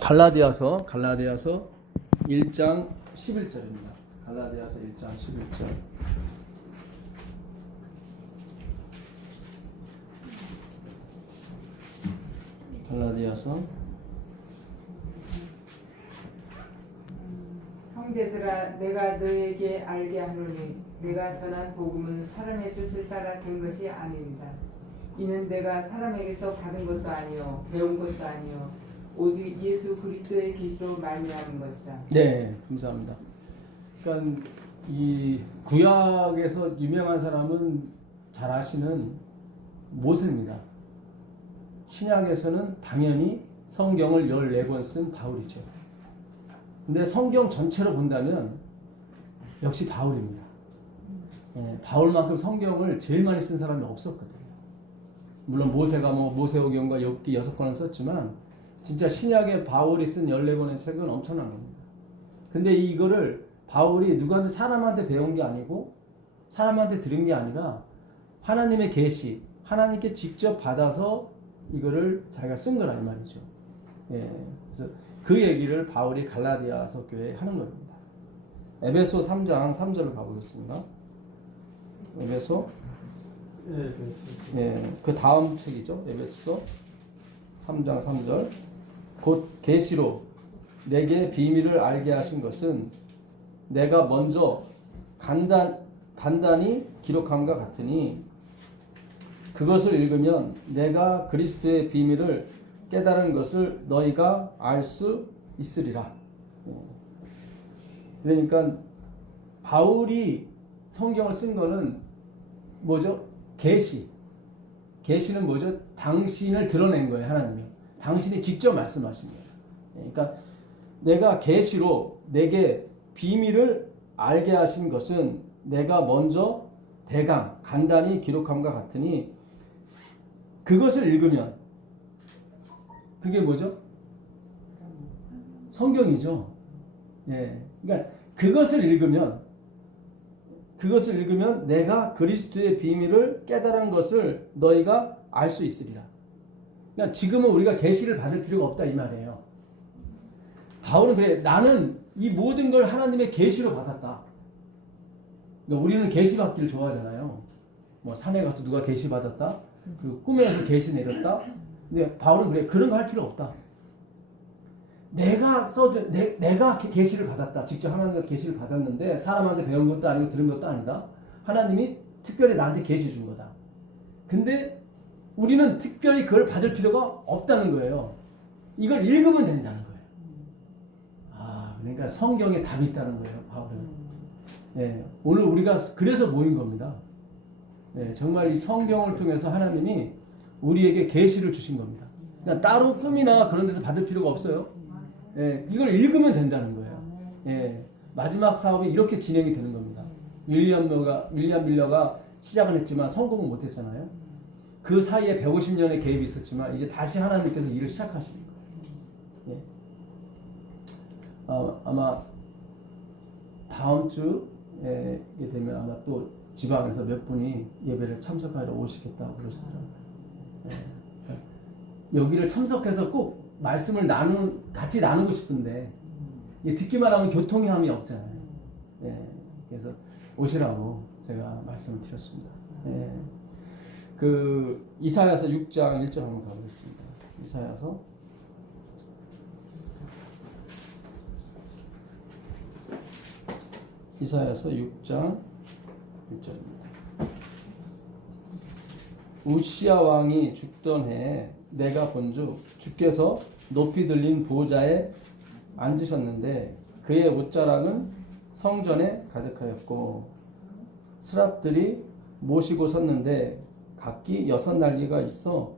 갈라디아서 1장 11절입니다. 갈라디아서 1장 11절. 갈라디아서 형제들아, 내가 너에게 알게 하노니 내가 전한 복음은 사람의 뜻을 따라 된 것이 아닙니다. 이는 내가 사람에게서 받은 것도 아니요 배운 것도 아니요 오직 예수 그리스도의 계시로 말미암은 것이라. 네, 감사합니다. 그러니까 이 구약에서 유명한 사람은 잘 아시는 모세입니다. 신약에서는 당연히 성경을 14권 쓴 바울이죠. 근데 성경 전체로 본다면 역시 바울입니다. 바울만큼 성경을 제일 많이 쓴 사람이 없었거든요. 물론 모세가 모세오경과 욥기 6권을 썼지만 진짜 신약에 바울이 쓴 14권의 책은 엄청난 겁니다. 근데 이거를 바울이 누구한테 사람한테 배운 게 아니고 사람한테 들은 게 아니라 하나님의 계시, 하나님께 직접 받아서 이거를 자기가 쓴 거라 이 말이죠. 그래서 그 얘기를 바울이 갈라디아서 교회에 하는 겁니다. 에베소 3장 3절을 가보겠습니다. 에베소 그 다음 책이죠. 에베소 3장 3절. 곧 계시로 내게 비밀을 알게 하신 것은 내가 먼저 간단히 기록함과 같으니 그것을 읽으면 내가 그리스도의 비밀을 깨달은 것을 너희가 알 수 있으리라. 그러니까 바울이 성경을 쓴 거는 뭐죠? 계시는 뭐죠? 당신을 드러낸 거예요. 하나님이 당신이 직접 말씀하신 거예요. 그러니까 내가 계시로 내게 비밀을 알게 하신 것은 내가 먼저 대강 간단히 기록함과 같으니 그것을 읽으면 그게 뭐죠? 성경이죠. 그러니까 그것을 읽으면 내가 그리스도의 비밀을 깨달은 것을 너희가 알 수 있으리라. 그러니까 지금은 우리가 계시를 받을 필요가 없다 이 말이에요. 바울은 그래, 나는 이 모든 걸 하나님의 계시로 받았다. 그러니까 우리는 계시 받기를 좋아하잖아요. 뭐 산에 가서 누가 계시 받았다, 그 꿈에서 계시 내렸다. 근데 바울은 그래, 그런 거 할 필요 없다. 내가 계시를 받았다. 직접 하나님의 계시를 받았는데 사람한테 배운 것도 아니고 들은 것도 아니다. 하나님이 특별히 나한테 계시 준 거다. 근데 우리는 특별히 그걸 받을 필요가 없다는 거예요. 이걸 읽으면 된다는 거예요. 그러니까 성경에 답이 있다는 거예요, 바울은. 오늘 우리가 그래서 모인 겁니다. 정말 이 성경을 통해서 하나님이 우리에게 계시를 주신 겁니다. 그냥 따로 꿈이나 그런 데서 받을 필요가 없어요. 이걸 읽으면 된다는 거예요. 마지막 사업이 이렇게 진행이 되는 겁니다. 윌리엄 밀러가 시작을 했지만 성공은 못했잖아요. 그 사이에 150년의 개입이 있었지만 이제 다시 하나님께서 일을 시작하시는 거예요. 아마 다음 주에 되면 아마 또 지방에서 몇 분이 예배를 참석하러 오시겠다고 그러시더라고요. 여기를 참석해서 꼭 말씀을 같이 나누고 싶은데 듣기만 하면 교통함이 없잖아요. 그래서 오시라고 제가 말씀을 드렸습니다. 그 이사야서 6장 1절 한번 가보겠습니다. 이사야서 6장 1절입니다. 우시야 왕이 죽던 해에 내가 본즉 주께서 높이 들린 보좌에 앉으셨는데 그의 옷자락은 성전에 가득하였고 스랍들이 모시고 섰는데 각기 6날개가 있어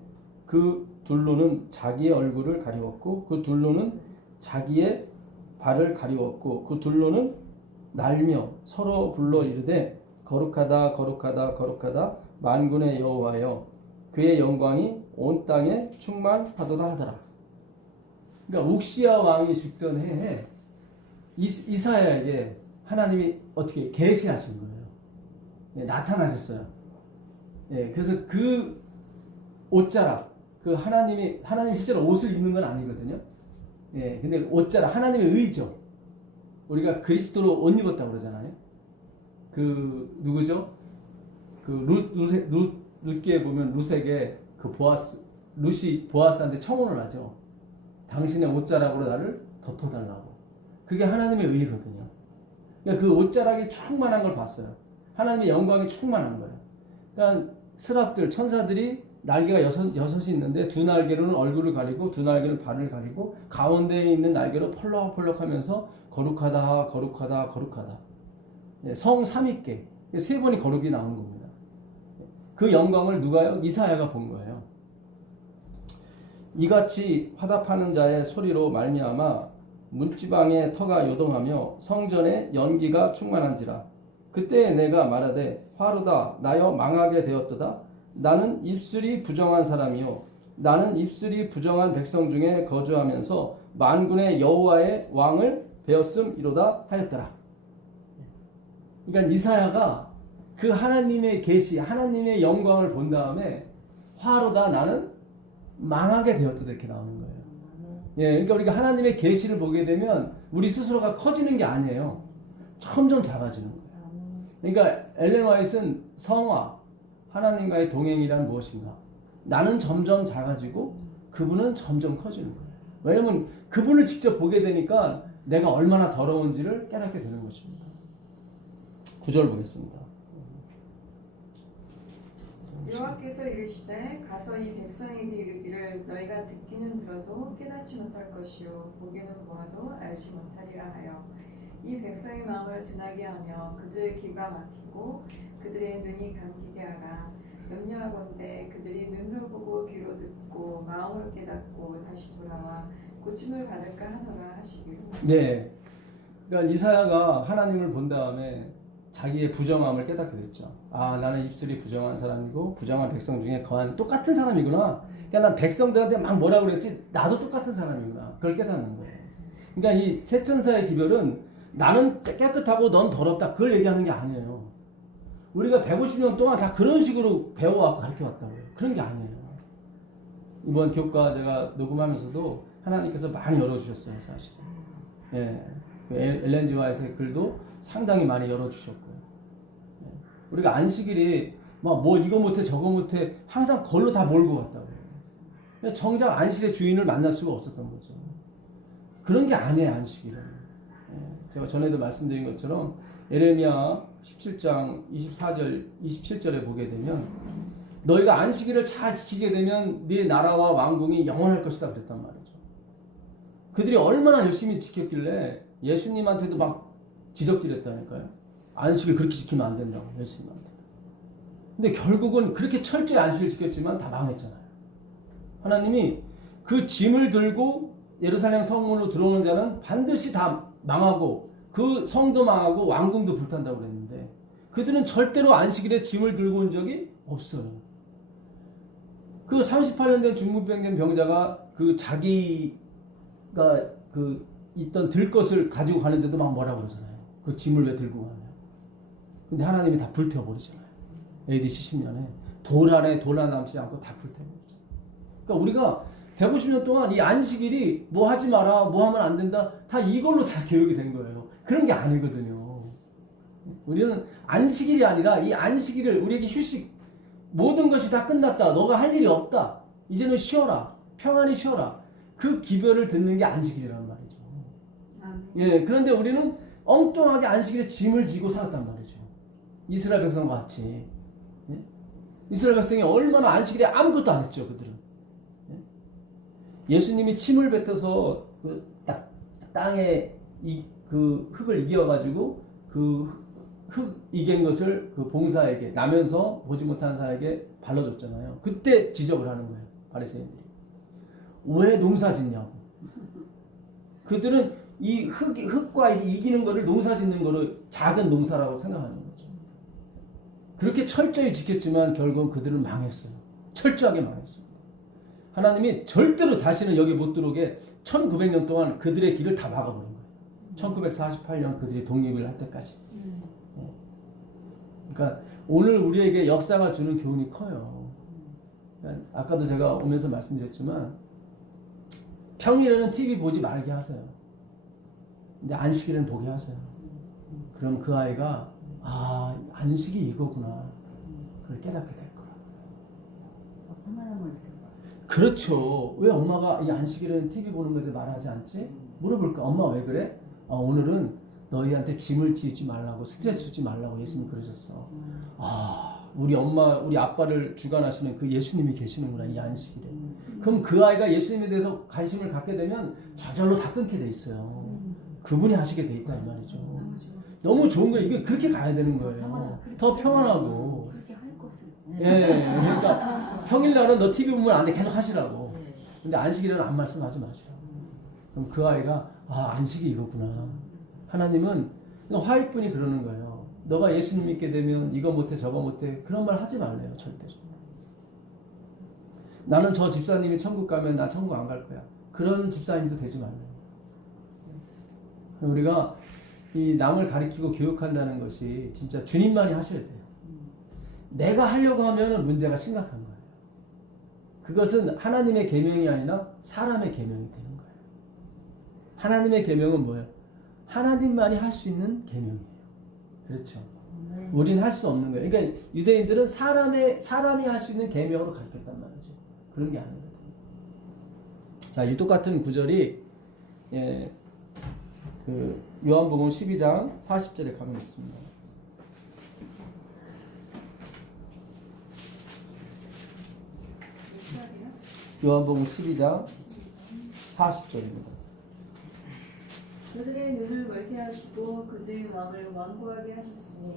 그 둘로는 자기의 얼굴을 가리웠고 그 둘로는 자기의 발을 가리웠고 그 둘로는 날며 서로 불러 이르되 거룩하다 거룩하다 거룩하다 만군의 여호와여 그의 영광이 온 땅에 충만하도다 하더라. 그러니까 욱시야 왕이 죽던 해에 이사야에게 하나님이 어떻게 계시하신 거예요. 나타나셨어요. 그래서 그 옷자락, 그 하나님이 실제로 옷을 입는 건 아니거든요. 예, 근데 옷자락 하나님의 의죠. 우리가 그리스도로 옷 입었다고 그러잖아요. 그 누구죠? 그 룻기에 보면 룻에게 그 룻이 보아스한테 청혼을 하죠. 당신의 옷자락으로 나를 덮어달라고. 그게 하나님의 의거든요. 그러니까 그 옷자락이 충만한 걸 봤어요. 하나님의 영광이 충만한 거예요. 그러니까 스랍들, 천사들이 날개가 여섯이 있는데 두 날개로는 얼굴을 가리고 두 날개는 발을 가리고 가운데에 있는 날개로 펄럭펄럭하면서 거룩하다 거룩하다 거룩하다. 성 삼위께 세 번이 거룩이 나온 겁니다. 그 영광을 누가요? 이사야가 본 거예요. 이같이 화답하는 자의 소리로 말미암아 문지방의 터가 요동하며 성전에 연기가 충만한지라. 그때 내가 말하되 화르다 나여 망하게 되었도다. 나는 입술이 부정한 사람이요 나는 입술이 부정한 백성 중에 거주하면서 만군의 여호와의 왕을 배웠음이로다 하였더라. 그러니까 이사야가 그 하나님의 계시, 하나님의 영광을 본 다음에 화로다 나는 망하게 되었다 이렇게 나오는 거예요. 예, 그러니까 우리가 하나님의 계시를 보게 되면 우리 스스로가 커지는 게 아니에요. 점점 작아지는 거예요. 그러니까 엘렌 화이트는 성화, 하나님과의 동행이란 무엇인가? 나는 점점 작아지고 그분은 점점 커지는 거예요. 왜냐하면 그분을 직접 보게 되니까 내가 얼마나 더러운지를 깨닫게 되는 것입니다. 9절 보겠습니다. 여호와께서 이르시되 가서 이 백성에게 이르기를 너희가 듣기는 들어도 깨닫지 못할 것이요 보기는 보아도 알지 못하리라 하여 이 백성의 마음을 둔하게 하며 그들의 귀가 막히고 그들의 눈이 감기게 하라. 염려하건대 그들이 눈으로 보고 귀로 듣고 마음으로 깨닫고 다시 돌아와 고침을 받을까 하노라 하시기로. 네, 그러니까 이사야가 하나님을 본 다음에 자기의 부정함을 깨닫게 됐죠. 아, 나는 입술이 부정한 사람이고 부정한 백성 중에 거한 똑같은 사람이구나. 그러니까 난 백성들한테 막 뭐라 그랬지 나도 똑같은 사람이구나. 그걸 깨닫는 거예요. 그러니까 이 세 천사의 기별은 나는 깨끗하고 넌 더럽다 그걸 얘기하는 게 아니에요. 우리가 150년 동안 다 그런 식으로 배워왔고 가르쳐왔다고요. 그런 게 아니에요. 이번 교과 제가 녹음하면서도 하나님께서 많이 열어주셨어요. 사실. 예, 엘렌 G 화이트의 글도 상당히 많이 열어주셨고요. 예, 우리가 안식일이 막 뭐 이거 못해 저거 못해 항상 걸로 다 몰고 갔다고요. 정작 안식일의 주인을 만날 수가 없었던 거죠. 그런 게 아니에요. 안식일은. 예, 제가 전에도 말씀드린 것처럼 예레미야 17장 24절 27절에 보게 되면 너희가 안식일을 잘 지키게 되면 네 나라와 왕궁이 영원할 것이다 그랬단 말이죠. 그들이 얼마나 열심히 지켰길래 예수님한테도 막 지적질했다니까요. 안식일 그렇게 지키면 안 된다고 예수님한테. 근데 결국은 그렇게 철저히 안식일 지켰지만 다 망했잖아요. 하나님이 그 짐을 들고 예루살렘 성문으로 들어오는 자는 반드시 다 망하고 그 성도 망하고 왕궁도 불탄다고 그랬는데 그들은 절대로 안식일에 짐을 들고 온 적이 없어요. 그 38년 된 중풍병된 병자가 그 자기가 그 있던 들것을 가지고 가는데도 막 뭐라고 그러잖아요. 그 짐을 왜 들고 가냐. 근데 하나님이 다 불태워버리잖아요. AD 70년에 돌 안에 돌 하나 남지 않고 다 불태워버리죠. 그러니까 우리가 150년 동안 이 안식일이 뭐 하지 마라, 뭐 하면 안 된다, 다 이걸로 다 교육이 된 거예요. 그런 게 아니거든요. 우리는 안식일이 아니라 이 안식일을 우리에게 휴식, 모든 것이 다 끝났다. 너가 할 일이 없다. 이제는 쉬어라. 평안히 쉬어라. 그 기별을 듣는 게 안식일이라는 말이죠. 예, 그런데 우리는 엉뚱하게 안식일에 짐을 지고 살았단 말이죠. 이스라엘 백성과 같이. 예? 이스라엘 백성이 얼마나 안식일에 아무것도 안 했죠, 그들은. 예수님이 침을 뱉어서 그 땅에 그 흙을 이겨가지고 그 흙 이긴 것을 그 봉사에게 나면서 보지 못하는 사람에게 발라줬잖아요. 그때 지적을 하는 거예요. 바리새인들이. 왜 농사 짓냐고. 그들은 이 흙과 이기는 거를 농사 짓는 거를 작은 농사라고 생각하는 거죠. 그렇게 철저히 지켰지만 결국은 그들은 망했어요. 철저하게 망했습니다. 하나님이 절대로 다시는 여기 못 들어오게 1900년 동안 그들의 길을 다 막아버린 거예요. 1948년 그들이 독립을 할 때까지. 그러니까 오늘 우리에게 역사가 주는 교훈이 커요. 그러니까 아까도 제가 오면서 말씀드렸지만 평일에는 TV 보지 말게 하세요. 근데 안식일은 보게 하세요. 그럼 그 아이가 아 안식이 이거구나. 그걸 깨닫게 될 거라. 그렇죠. 왜 엄마가 이 안식일에는 TV 보는 거에 대해 말하지 않지? 물어볼까? 엄마 왜 그래? 오늘은 너희한테 짐을 지지 말라고 스트레스 주지 말라고 예수님 그러셨어. 우리 엄마 우리 아빠를 주관하시는 그 예수님이 계시는구나 이 안식일에. 그럼 그 아이가 예수님에 대해서 관심을 갖게 되면 저절로 다 끊게 돼 있어요. 그분이 하시게 돼 있다 이 말이죠. 너무 좋은 거예요. 이게 그렇게 가야 되는 거예요. 더 평안하고. 그렇게 할 것을. 예, 그러니까 평일날은 너 TV 보면 안 돼. 계속 하시라고. 근데 안식일에는 안 말씀하지 마시라고. 그럼 그 아이가 안식이 이거구나. 하나님은 화이트분이 그러는 거예요. 너가 예수님 믿게 되면 이거 못해 저거 못해 그런 말 하지 말래요. 절대적으로. 나는 저 집사님이 천국 가면 나 천국 안 갈 거야. 그런 집사님도 되지 말래요. 우리가 이 남을 가리키고 교육한다는 것이 진짜 주님만이 하셔야 돼요. 내가 하려고 하면 문제가 심각한 거예요. 그것은 하나님의 계명이 아니라 사람의 계명이 되는 거예요. 하나님의 계명은 뭐예요? 하나님만이 할 수 있는 계명이에요. 그렇죠. 우리는 할 수 없는 거예요. 그러니까 유대인들은 사람이 할 수 있는 계명으로 가르쳤단 말이죠. 그런 게 아니거든요. 자, 이 똑같은 구절이 그 요한복음 12장 40절에 가면 있습니다. 요한복음 12장 40절입니다. 그들의 눈을 멀게 하시고 그들의 마음을 완고하게 하셨으니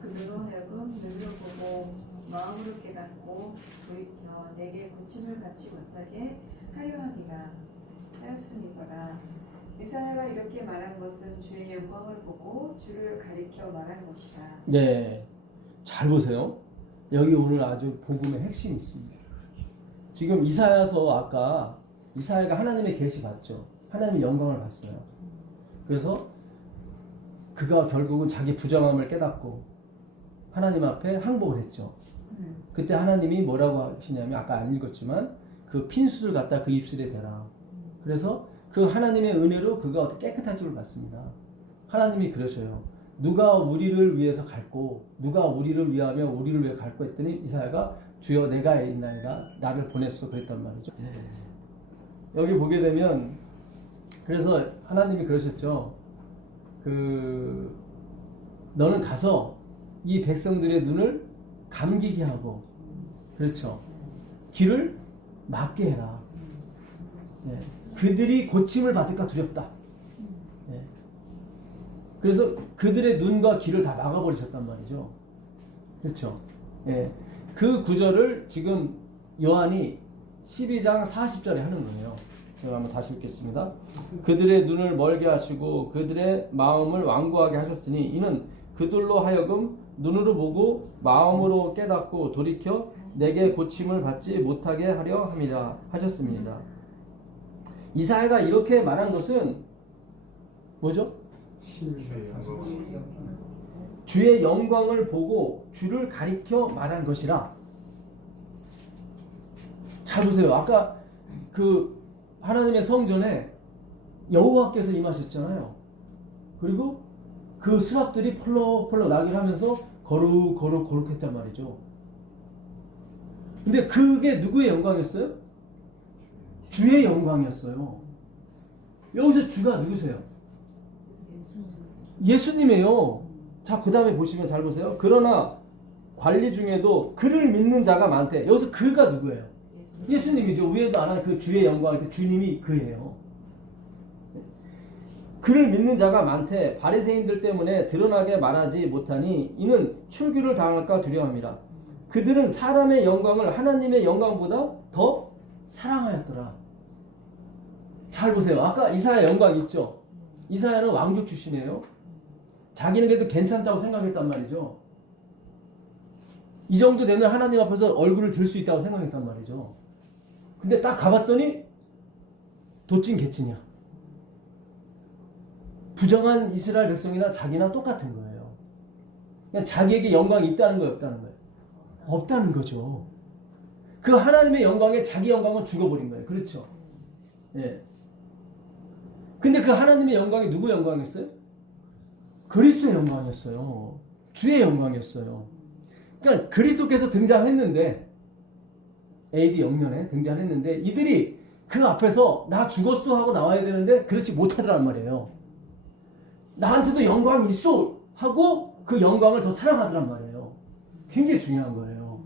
그들로 하여금 눈으로 보고 마음으로 깨닫고 돌이켜 내게 고침을 받지 못하게 하였으니더라. 이사야가 이렇게 말한 것은 주의 영광을 보고 주를 가리켜 말한 것이라. 네, 잘 보세요. 여기 오늘 아주 복음의 핵심이 있습니다. 지금 이사야서 아까 이사야가 하나님의 계시 봤죠. 하나님의 영광을 봤어요. 그래서 그가 결국은 자기 부정함을 깨닫고 하나님 앞에 항복을 했죠. 그때 하나님이 뭐라고 하시냐면 아까 안 읽었지만 그 핀수를 갖다 그 입술에 대라. 그래서 그 하나님의 은혜로 그가 어떻게 깨끗해짐을 받습니다. 하나님이 그러셔요. 누가 우리를 위해서 갈고 누가 우리를 위하며 우리를 위해 갈고 했더니 이사야가 주여 내가 있나이다 나를 보냈어 그랬단 말이죠. 여기 보게 되면 그래서 하나님이 그러셨죠. 너는 가서 이 백성들의 눈을 감기게 하고 그렇죠. 귀를 막게 해라. 그들이 고침을 받을까 두렵다. 그래서 그들의 눈과 귀를 다 막아버리셨단 말이죠. 그렇죠. 그 구절을 지금 요한이 12장 40절에 하는 거예요. 제가 한번 다시 읽겠습니다. 그들의 눈을 멀게 하시고 그들의 마음을 완고하게 하셨으니 이는 그들로 하여금 눈으로 보고 마음으로 깨닫고 돌이켜 내게 고침을 받지 못하게 하려 함이라 하셨습니다. 이사야가 이렇게 말한 것은 뭐죠? 주의 영광을 보고 주를 가리켜 말한 것이라. 잘 보세요. 아까 그 하나님의 성전에 여호와께서 임하셨잖아요. 그리고 그 수rap들이 펄럭펄럭 나기를 하면서 거룩했단 말이죠. 근데 그게 누구의 영광이었어요? 주의 영광이었어요. 여기서 주가 누구세요? 예수님이에요. 자, 그 다음에 보시면 잘 보세요. 그러나 관리 중에도 그를 믿는 자가 많대. 여기서 그가 누구예요? 예수님이죠. 위에도 안 하는 그 주의 영광, 주님이 그예요. 그를 믿는 자가 많대. 바리새인들 때문에 드러나게 말하지 못하니 이는 출교를 당할까 두려워합니다. 그들은 사람의 영광을 하나님의 영광보다 더 사랑하였더라. 잘 보세요. 아까 이사야 영광 있죠. 이사야는 왕족 출신이에요. 자기는 그래도 괜찮다고 생각했단 말이죠. 이 정도 되면 하나님 앞에서 얼굴을 들 수 있다고 생각했단 말이죠. 근데 딱 가봤더니 도찐 개찐이야. 부정한 이스라엘 백성이나 자기나 똑같은 거예요. 그냥 자기에게 영광이 있다는 거예요, 없다는 거예요? 없다는 거죠. 그 하나님의 영광에 자기 영광은 죽어버린 거예요. 그렇죠? 예. 근데 그 하나님의 영광이 누구 영광이었어요? 그리스도의 영광이었어요. 주의 영광이었어요. 그러니까 그리스도께서 등장했는데 AD 0년에 등장했는데 이들이 그 앞에서 나 죽었어 하고 나와야 되는데 그렇지 못하더란 말이에요. 나한테도 영광이 있어 하고 그 영광을 더 사랑하더란 말이에요. 굉장히 중요한 거예요.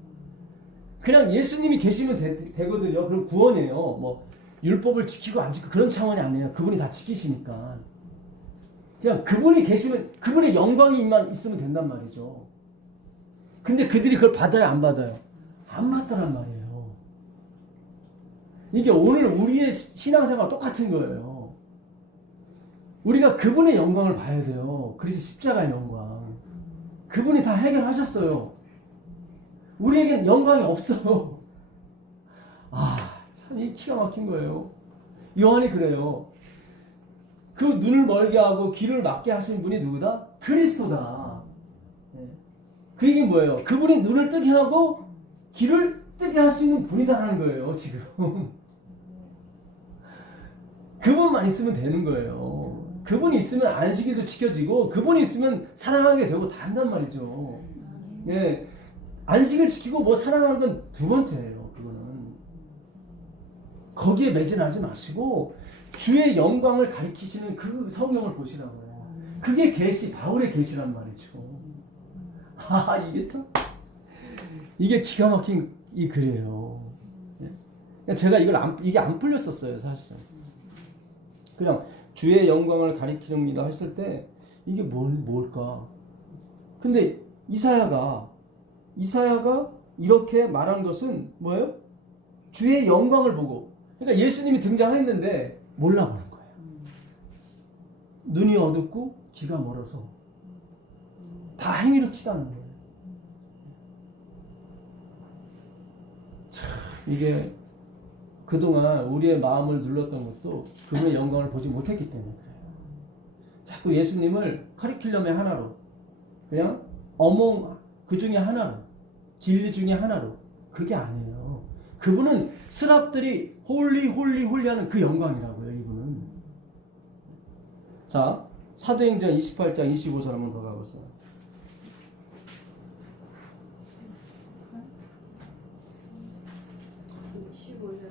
그냥 예수님이 계시면 되거든요. 그럼 구원이에요. 뭐 율법을 지키고 안 지키고 그런 차원이 아니에요. 그분이 다 지키시니까. 그냥 그분이 계시면 그분의 영광이만 있으면 된단 말이죠. 근데 그들이 그걸 받아요, 안 받아요? 안 받더란 말이에요. 이게 오늘 우리의 신앙생활 똑같은 거예요. 우리가 그분의 영광을 봐야 돼요. 그래서 십자가의 영광. 그분이 다 해결하셨어요. 우리에겐 영광이 없어요. 참 이 기가 막힌 거예요. 요한이 그래요. 그 눈을 멀게 하고 길을 막게 하신 분이 누구다? 그리스도다. 그 얘기는 뭐예요? 그분이 눈을 뜨게 하고 길을 뜨게 할 수 있는 분이다라는 거예요, 지금. 그분만 있으면 되는 거예요. 그분이 있으면 안식일도 지켜지고, 그분이 있으면 사랑하게 되고 다 한단 말이죠. 예. 안식을 지키고 뭐 사랑하는 건 두 번째예요, 그거는. 거기에 매진하지 마시고, 주의 영광을 가리키시는 그 성경을 보시라고요. 그게 계시, 바울의 계시란 말이죠. 이게 참, 이게 기가 막힌 이 글이에요. 제가 이게 안 풀렸었어요, 사실은. 그냥 주의 영광을 가리키렵니다 했을 때 이게 뭘까? 근데 이사야가 이렇게 말한 것은 뭐예요? 주의 영광을 보고, 그러니까 예수님이 등장했는데 몰라보는 거예요. 눈이 어둡고 귀가 멀어서 다 행위로 치닫는 거예요. 참, 이게 그동안 우리의 마음을 눌렀던 것도 그분의 영광을 보지 못했기 때문에 그래요. 자꾸 예수님을 카리큘럼의 하나로, 그냥 그 중에 하나로, 진리 중에 하나로, 그게 아니에요. 그분은 스랍들이 홀리 하는 그 영광이라고요, 이분은. 자, 사도행전 28장 25절 한번 더 가보세요.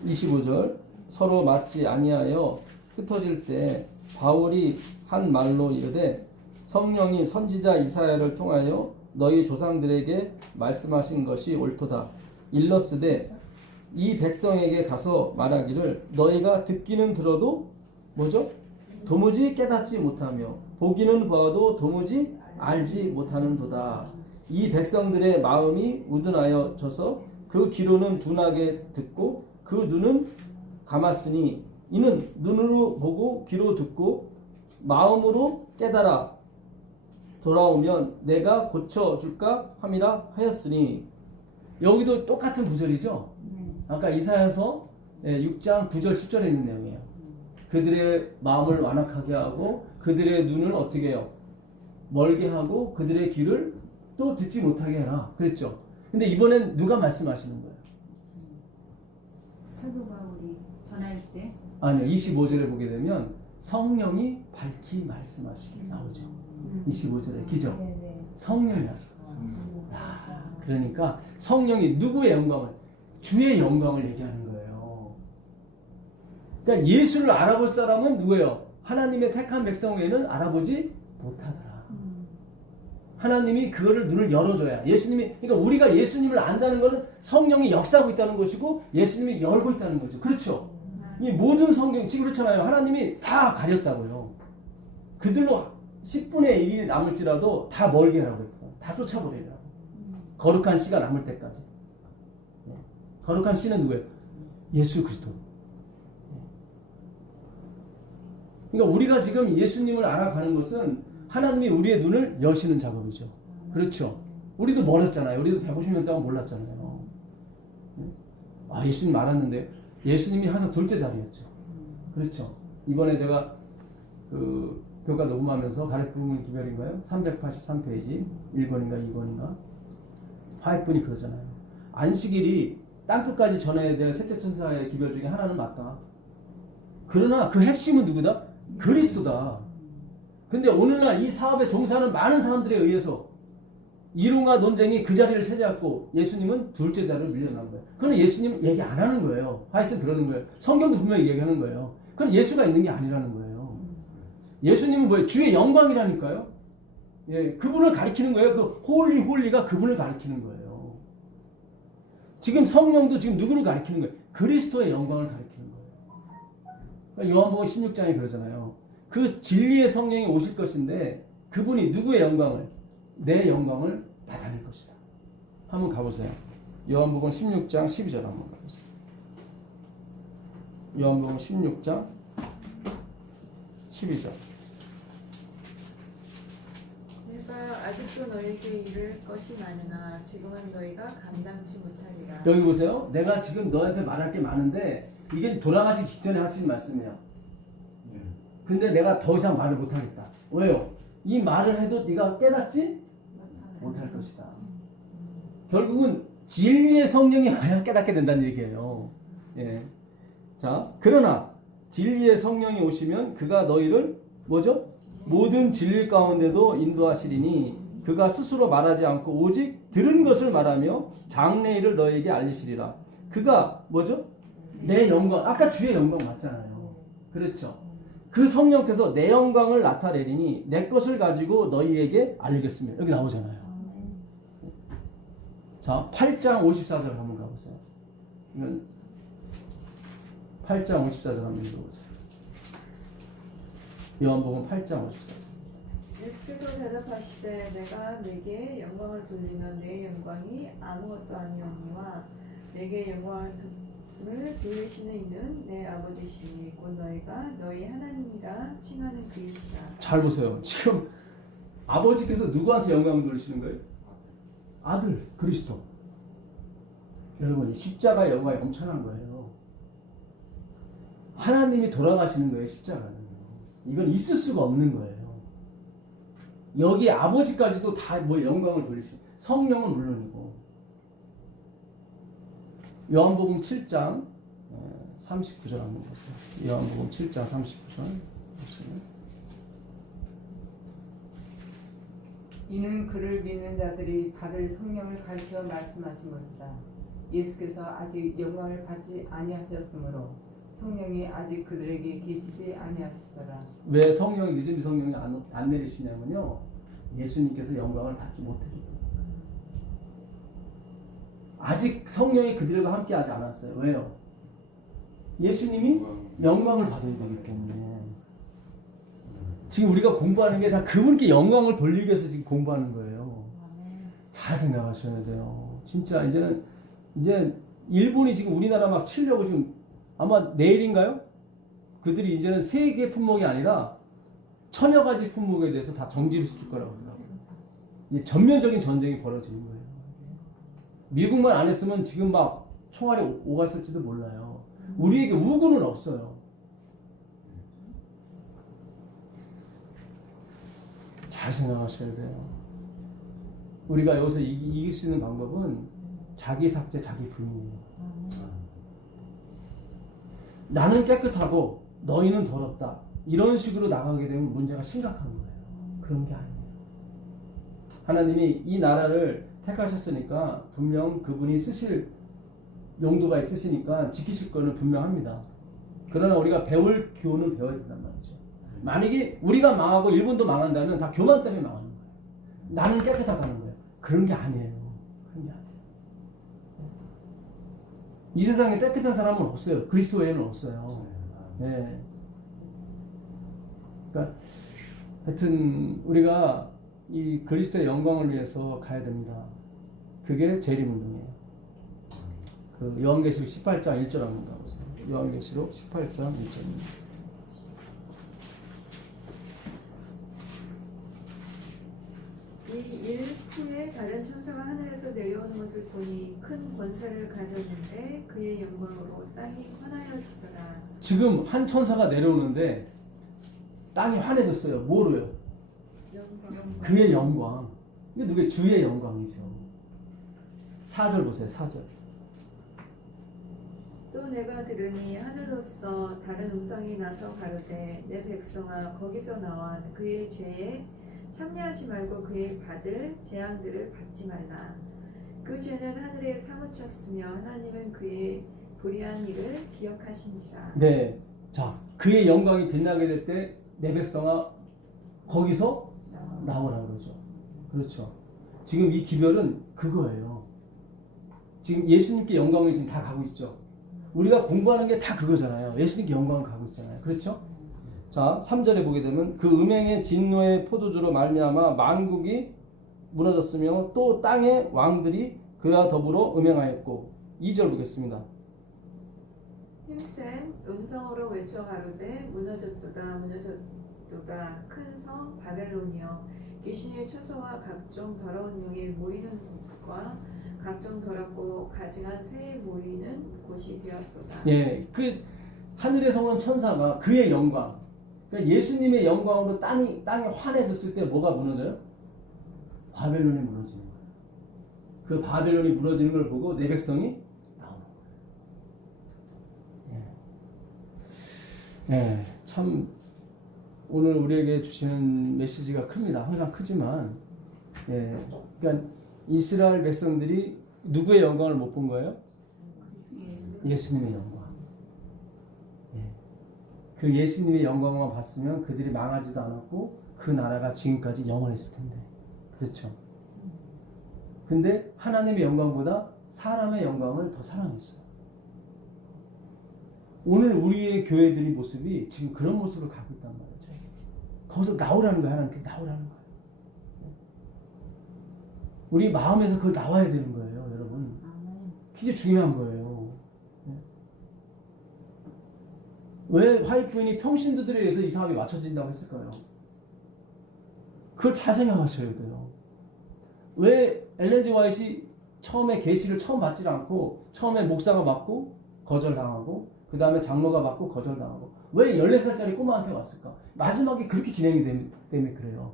25절. 서로 맞지 아니하여 흩어질 때 바울이 한 말로 이르되 성령이 선지자 이사야를 통하여 너희 조상들에게 말씀하신 것이 옳도다. 일러스되 이 백성에게 가서 말하기를 너희가 듣기는 들어도 뭐죠? 도무지 깨닫지 못하며 보기는 보아도 도무지 알지 못하는도다. 이 백성들의 마음이 우둔하여져서 그 귀로는 둔하게 듣고 그 눈은 감았으니 이는 눈으로 보고 귀로 듣고 마음으로 깨달아 돌아오면 내가 고쳐줄까 함이라 하였으니. 여기도 똑같은 구절이죠. 아까 이사야서 6장 9절 10절에 있는 내용이에요. 그들의 마음을 완악하게 하고 그들의 눈을 어떻게 해요? 멀게 하고 그들의 귀를 또 듣지 못하게 해라 그랬죠. 근데 이번엔 누가 말씀하시는 거예요? 사도 바울이 전할 때? 아니요. 25절에 보게 되면 성령이 밝히 말씀하시길 나오죠. 25절에 기죠. 성령이 하시고. 그러니까 성령이 누구의 영광을? 주의 영광을 얘기하는 거예요. 그러니까 예수를 알아볼 사람은 누구예요? 하나님의 택한 백성 외에는 알아보지 못하더라. 하나님이 그거를 눈을 열어줘야. 예수님이, 그러니까 우리가 예수님을 안다는 것은 성령이 역사하고 있다는 것이고 예수님이 열고 있다는 거죠. 그렇죠? 이 모든 성경 지금 그렇잖아요. 하나님이 다 가렸다고요. 그들로 10분의 1이 남을지라도 다 멀게 하라고 했고 다 쫓아버리라고. 거룩한 씨가 남을 때까지. 거룩한 씨는 누구예요? 예수 그리스도. 그러니까 우리가 지금 예수님을 알아가는 것은 하나님이 우리의 눈을 여시는 작업이죠. 그렇죠? 우리도 멀었잖아요. 우리도 150년 동안 몰랐잖아요. 예수님 알았는데 예수님이 항상 둘째 자리였죠. 그렇죠? 이번에 제가 그 교과 녹음하면서 가르침의 기별인가요? 383페이지 1권인가 2권인가 화해분이 그러잖아요. 안식일이 땅끝까지 전해야 될 셋째 천사의 기별 중에 하나는 맞다. 그러나 그 핵심은 누구다? 그리스도다. 근데 오늘날 이 사업에 종사하는 많은 사람들에 의해서 이lun과 논쟁이 그 자리를 차지했고 예수님은 둘째 자리를 밀려난 거예요. 그건 예수님 얘기 안 하는 거예요. 하여튼 그러는 거예요. 성경도 분명히 얘기하는 거예요. 그건 예수가 있는 게 아니라는 거예요. 예수님은 뭐예요? 주의 영광이라니까요. 예, 그분을 가리키는 거예요. 그 홀리가 그분을 가리키는 거예요. 지금 성령도 지금 누구를 가리키는 거예요? 그리스도의 영광을 가리키는 거예요. 그러니까 요한복음 16장에 그러잖아요. 그 진리의 성령이 오실 것인데 그분이 누구의 영광을? 내 영광을 나타낼 것이다. 한번 가보세요. 요한복음 16장 12절 한번 가보세요. 요한복음 16장 12절. 내가 아직도 너에게 이를 것이 많으나 지금은 너희가 감당치 못하리라. 여기 보세요. 내가 지금 너한테 말할 게 많은데 이게 돌아가시기 직전에 하신 말씀이에요. 근데 내가 더 이상 말을 못하겠다. 왜요? 이 말을 해도 네가 깨닫지 못할 것이다. 결국은 진리의 성령이 와야 깨닫게 된다는 얘기예요. 예. 자, 그러나 진리의 성령이 오시면 그가 너희를 뭐죠? 모든 진리 가운데도 인도하시리니 그가 스스로 말하지 않고 오직 들은 것을 말하며 장래 일을 너희에게 알리시리라. 그가 뭐죠? 내 영광. 아까 주의 영광 맞잖아요. 그렇죠? 그 성령께서 내 영광을 나타내리니 내 것을 가지고 너희에게 알리겠습니다. 여기 나오잖아요. 자, 8장 54절 한번 가보세요. 이건 8장 54절 한번 읽어보세요. 요한복음 8장 54절. 예수께서 대답하시되 내가 내게 영광을 돌리면 내 영광이 아무것도 아니오니와 내게 영광을 돌리시는 이는 내 아버지시니 곧 너희가 너희 하나님이라 칭하는 그이시라. 잘 보세요. 지금 아버지께서 누구한테 영광을 돌리시는 거예요? 아들 그리스도. 여러분 이 십자가의 영광이 엄청난 거예요. 하나님이 돌아가시는 거예요. 십자가는. 이건 있을 수가 없는 거예요. 여기 아버지까지도 다 뭐 영광을 돌리시고 성령은 물론이고. 요한복음 7장 39절 한번 보세요. 요한복음 7장 39절 보세요. 이는 그를 믿는 자들이 받을 성령을 가르쳐 말씀하신 것이다. 예수께서 아직 영광을 받지 아니하셨으므로 성령이 아직 그들에게 계시지 아니하시더라. 왜 성령이 늦은 성령이 안 내리시냐면요. 예수님께서 영광을 받지 못했기 때문에. 아직 성령이 그들과 함께하지 않았어요. 왜요? 예수님이 영광을 받아야 되기 때문에. 지금 우리가 공부하는 게 다 그분께 영광을 돌리기 위해서 지금 공부하는 거예요. 잘 생각하셔야 돼요. 진짜 이제 일본이 지금 우리나라 막 치려고 지금 아마 내일인가요? 그들이 이제는 세 개 품목이 아니라 천여 가지 품목에 대해서 다 정지를 시킬 거라고 하더라고요. 이제 전면적인 전쟁이 벌어지는 거예요. 미국만 안 했으면 지금 막 총알이 오갔을지도 몰라요. 우리에게 우군은 없어요. 잘 생각하셔야 돼요. 우리가 여기서 이길 수 있는 방법은 자기 삭제, 자기 부인이에요. 나는 깨끗하고 너희는 더럽다. 이런 식으로 나가게 되면 문제가 심각한 거예요. 그런 게 아니에요. 하나님이 이 나라를 택하셨으니까 분명 그분이 쓰실 용도가 있으시니까 지키실 거는 분명합니다. 그러나 우리가 배울 교훈은 배워야 된단 말이죠. 만약에 우리가 망하고 일본도 망한다면 다 교만 때문에 망하는 거예요. 나는 깨끗하다는 거예요. 그런 게 아니에요. 그런 게 아니에요. 이 세상에 깨끗한 사람은 없어요. 그리스도 외에는 없어요. 네. 그러니까 하여튼 우리가 이 그리스도의 영광을 위해서 가야 됩니다. 그게 재림운동이에요. 그 요한계시록 18장 1절 한번 가보세요. 요한계시록 18장 1절입니다. 이 일 후에 다른 천사가 하늘에서 내려오는 것을 보니 큰 권세를 가졌는데 그의 영광으로 땅이 환하여지더라. 지금 한 천사가 내려오는데 땅이 환해졌어요. 뭐로요? 영광. 그의 영광. 이게 누구의 주의 영광이죠. 4절 보세요. 4절. 또 내가 들으니 하늘로서 다른 음성이 나서 가로되 내 백성아 거기서 나와 그의 죄에 참여하지 말고 그의 받을 재앙들을 받지 말라. 그 죄는 하늘에 사무쳤으며 하나님은 그의 불의한 일을 기억하신지라. 네. 자, 그의 영광이 빛나게 될 때 내 백성아 거기서 나오라 그러죠. 그렇죠. 지금 이 기별은 그거예요. 지금 예수님께 영광을 지금 다 가고 있죠. 우리가 공부하는 게 다 그거잖아요. 예수님께 영광을 가고 있잖아요. 그렇죠? 자, 3절에 보게 되면 그 음행의 진노의 포도주로 말미암아 만국이 무너졌으며 또 땅의 왕들이 그와 더불어 음행하였고 2절 보겠습니다. 힘센 음성으로 외쳐 가로되 무너졌도다 무너졌도다 큰 성 바벨론이여 귀신의 처소와 각종 더러운 영이 모이는 곳과 각종 더럽고 가증한 새에 모이는 곳이 되었도다. 예, 그 하늘에 서는 천사가 그의 영광, 그러니까 예수님의 영광으로 땅이 환해졌을 때 뭐가 무너져요? 바벨론이 무너지는 거예요. 그 바벨론이 무너지는 걸 보고 내 백성이 나오는 거예요. 예, 참 오늘 우리에게 주시는 메시지가 큽니다. 항상 크지만, 예, 그러니까 이스라엘 백성들이 누구의 영광을 못 본 거예요? 예수님의 영광. 예. 그 예수님의 영광만 봤으면 그들이 망하지도 않았고 그 나라가 지금까지 영원했을 텐데. 그렇죠. 근데 하나님의 영광보다 사람의 영광을 더 사랑했어요. 오늘 우리의 교회들의 모습이 지금 그런 모습으로 가고 있단 말이죠. 거기서 나오라는 거예요. 하나님께 나오라는 거예요. 우리 마음에서 그걸 나와야 되는 거예요, 여러분. 그게 중요한 거예요. 왜 화이트윈이 평신도들에 의해서 이 사업이 맞춰진다고 했을까요? 그걸 잘 생각하셔야 돼요. 왜 엘렌 G 화이트이 처음에 계시를 처음 받지 않고 처음에 목사가 받고 거절당하고 그 다음에 장로가 받고 거절당하고 왜 14살짜리 꼬마한테 왔을까? 마지막에 그렇게 진행이 때문에 그래요.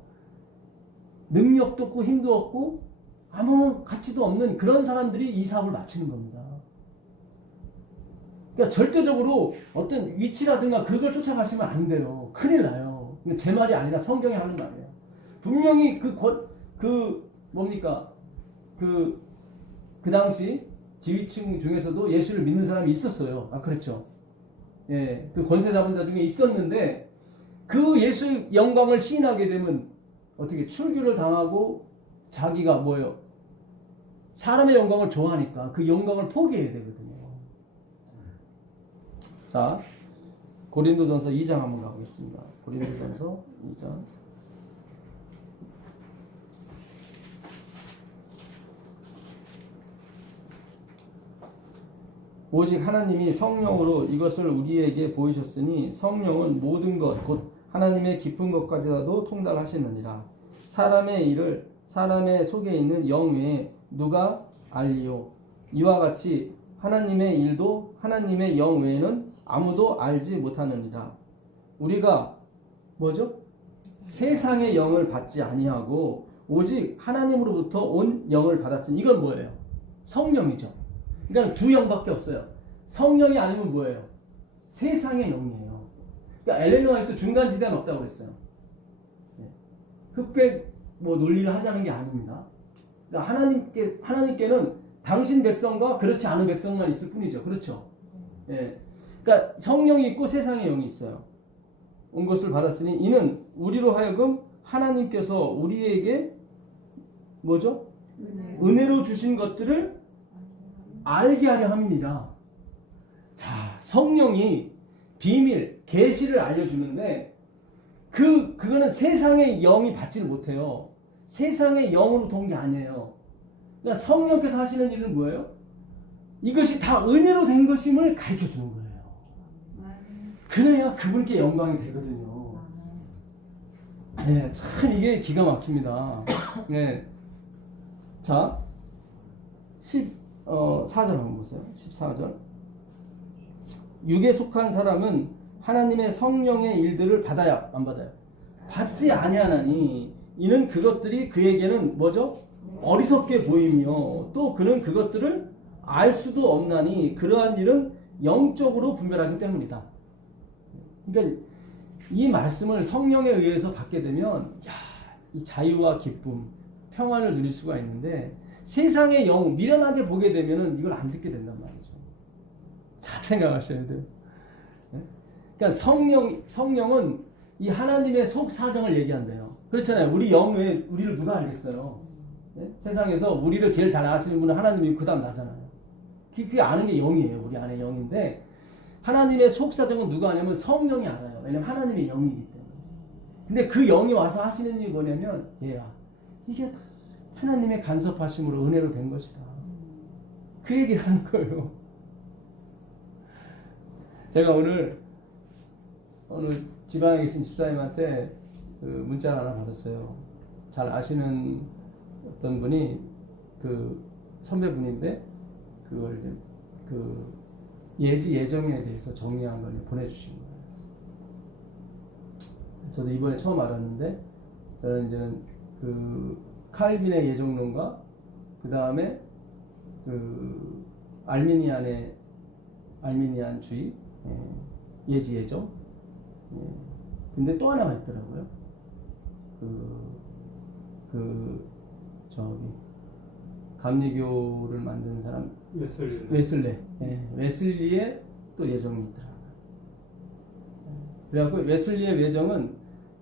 능력도 없고 힘도 없고 아무 가치도 없는 그런 사람들이 이 사업을 마치는 겁니다. 그러니까 절대적으로 어떤 위치라든가 그걸 쫓아가시면 안 돼요. 큰일 나요. 제 말이 아니라 성경이 하는 말이에요. 분명히 그 당시 지휘층 중에서도 예수를 믿는 사람이 있었어요. 아, 그렇죠. 예, 그 권세 잡은 자 중에 있었는데 그 예수 영광을 시인하게 되면 어떻게 출교를 당하고 자기가 뭐예요? 사람의 영광을 좋아하니까 그 영광을 포기해야 되거든요. 자, 고린도전서 2장 한번 가보겠습니다. 고린도전서 2장. 오직 하나님이 성령으로 이것을 우리에게 보이셨으니 성령은 모든 것 곧 하나님의 깊은 것까지라도 통달하시느니라. 사람의 일을 사람의 속에 있는 영 외에 누가 알리요? 이와 같이 하나님의 일도 하나님의 영 외에는 아무도 알지 못하느니라. 우리가 뭐죠? 세상의 영을 받지 아니하고 오직 하나님으로부터 온 영을 받았으니 이건 뭐예요? 성령이죠. 그러니까 두 영밖에 없어요. 성령이 아니면 뭐예요? 세상의 영이에요. 그러니까 엘렌 화이트 중간지대는 없다고 그랬어요. 흑백 논리를 하자는 게 아닙니다. 그러니까 하나님께는 당신 백성과 그렇지 않은 백성만 있을 뿐이죠. 그렇죠? 예. 그러니까 성령이 있고 세상의 영이 있어요. 온 것을 받았으니 이는 우리로 하여금 하나님께서 우리에게 뭐죠? 은혜로 주신 것들을 알게 하려 함이니라. 자, 성령이 비밀, 계시를 알려주는데 그거는 세상의 영이 받지를 못해요. 세상의 영으로부터 온 게 아니에요. 그러니까 성령께서 하시는 일은 뭐예요? 이것이 다 은혜로 된 것임을 가르쳐 주는 거예요. 그래야 그분께 영광이 되거든요. 네, 참 이게 기가 막힙니다. 네. 자, 4절 한번 보세요. 14절. 육에 속한 사람은 하나님의 성령의 일들을 받아야 안 받아요? 받지 아니하나니 이는 그것들이 그에게는 뭐죠? 어리석게 보이며 또 그는 그것들을 알 수도 없나니 그러한 일은 영적으로 분별하기 때문이다. 그러니까 이 말씀을 성령에 의해서 받게 되면 이 자유와 기쁨, 평안을 누릴 수가 있는데 세상의 영, 미련하게 보게 되면 이걸 안 듣게 된단 말이죠. 잘 생각하셔야 돼요. 그러니까 성령은 이 하나님의 속 사정을 얘기한대요. 그렇잖아요. 우리 영 외에 우리를 누가 알겠어요? 세상에서 우리를 제일 잘 아시는 분은 하나님이 그 다음 나잖아요. 그게 아는 게 영이에요. 우리 안에 영인데 하나님의 속 사정은 누가 아냐면 성령이 알아요. 왜냐면 하나님의 영이기 때문에. 근데 그 영이 와서 하시는 일이 뭐냐면 얘야 이게 다 하나님의 간섭하심으로 은혜로 된 것이다. 그 얘기를 하는 거예요. 제가 오늘 어느 지방에 계신 집사님한테 그 문자를 하나 받았어요. 잘 아시는 어떤 분이 그 선배분인데 그걸 이제 그 예정에 대해서 정리한 걸 보내주신 거예요. 저도 이번에 처음 알았는데 저는 이제 그 칼빈의 예정론과 그 다음에 그 알미니안주의 예정. 근데 또 하나가 있더라고요. 저기 감리교를 만드는 사람 웨슬리의 또 예정이 있더라고요. 그래갖고 웨슬리의 예정은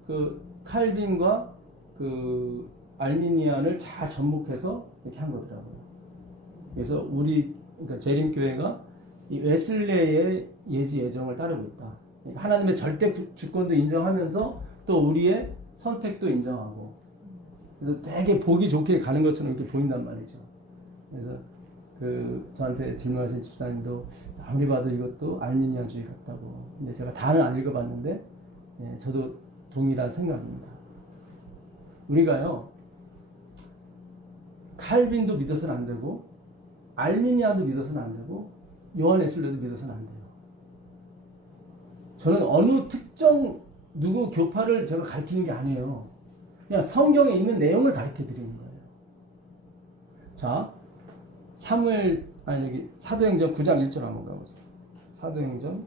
그 칼빈과 그 알미니안을 잘 접목해서 이렇게 한 거더라고요. 그래서 그러니까 재림교회가 이 웨슬리의 예정을 따르고 있다. 그러니까 하나님의 절대 주권도 인정하면서 또 우리의 선택도 인정하고, 그래서 되게 보기 좋게 가는 것처럼 이렇게 보인단 말이죠. 그래서 그 저한테 질문하신 집사님도 아무리 봐도 이것도 알미니안주의 같다고. 근데 제가 다는 안 읽어봤는데 저도 동일한 생각입니다. 우리가요 칼빈도 믿어서는 안 되고 알미니안도 믿어서는 안 되고 요한 웨슬리도 믿어서는 안 돼요. 저는 어느 특정 누구 교파를 제가 가르치는 게 아니에요. 그냥 성경에 있는 내용을 가르쳐 드리는 거예요. 자, 사도행전 9장 1절 한번 가보세요. 사도행전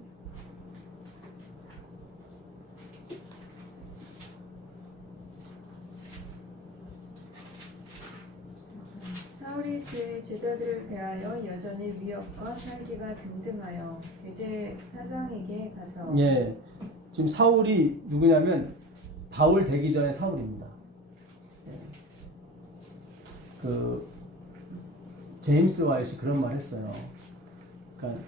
사울이 주의 제자들을 대하여 여전히 위협과 살기가 등등하여 이제 사장에게 가서 지금 사울이 누구냐면 바울 되기 전에 사울입니다. 그 제임스 와이트 그런 말 했어요. 그러니까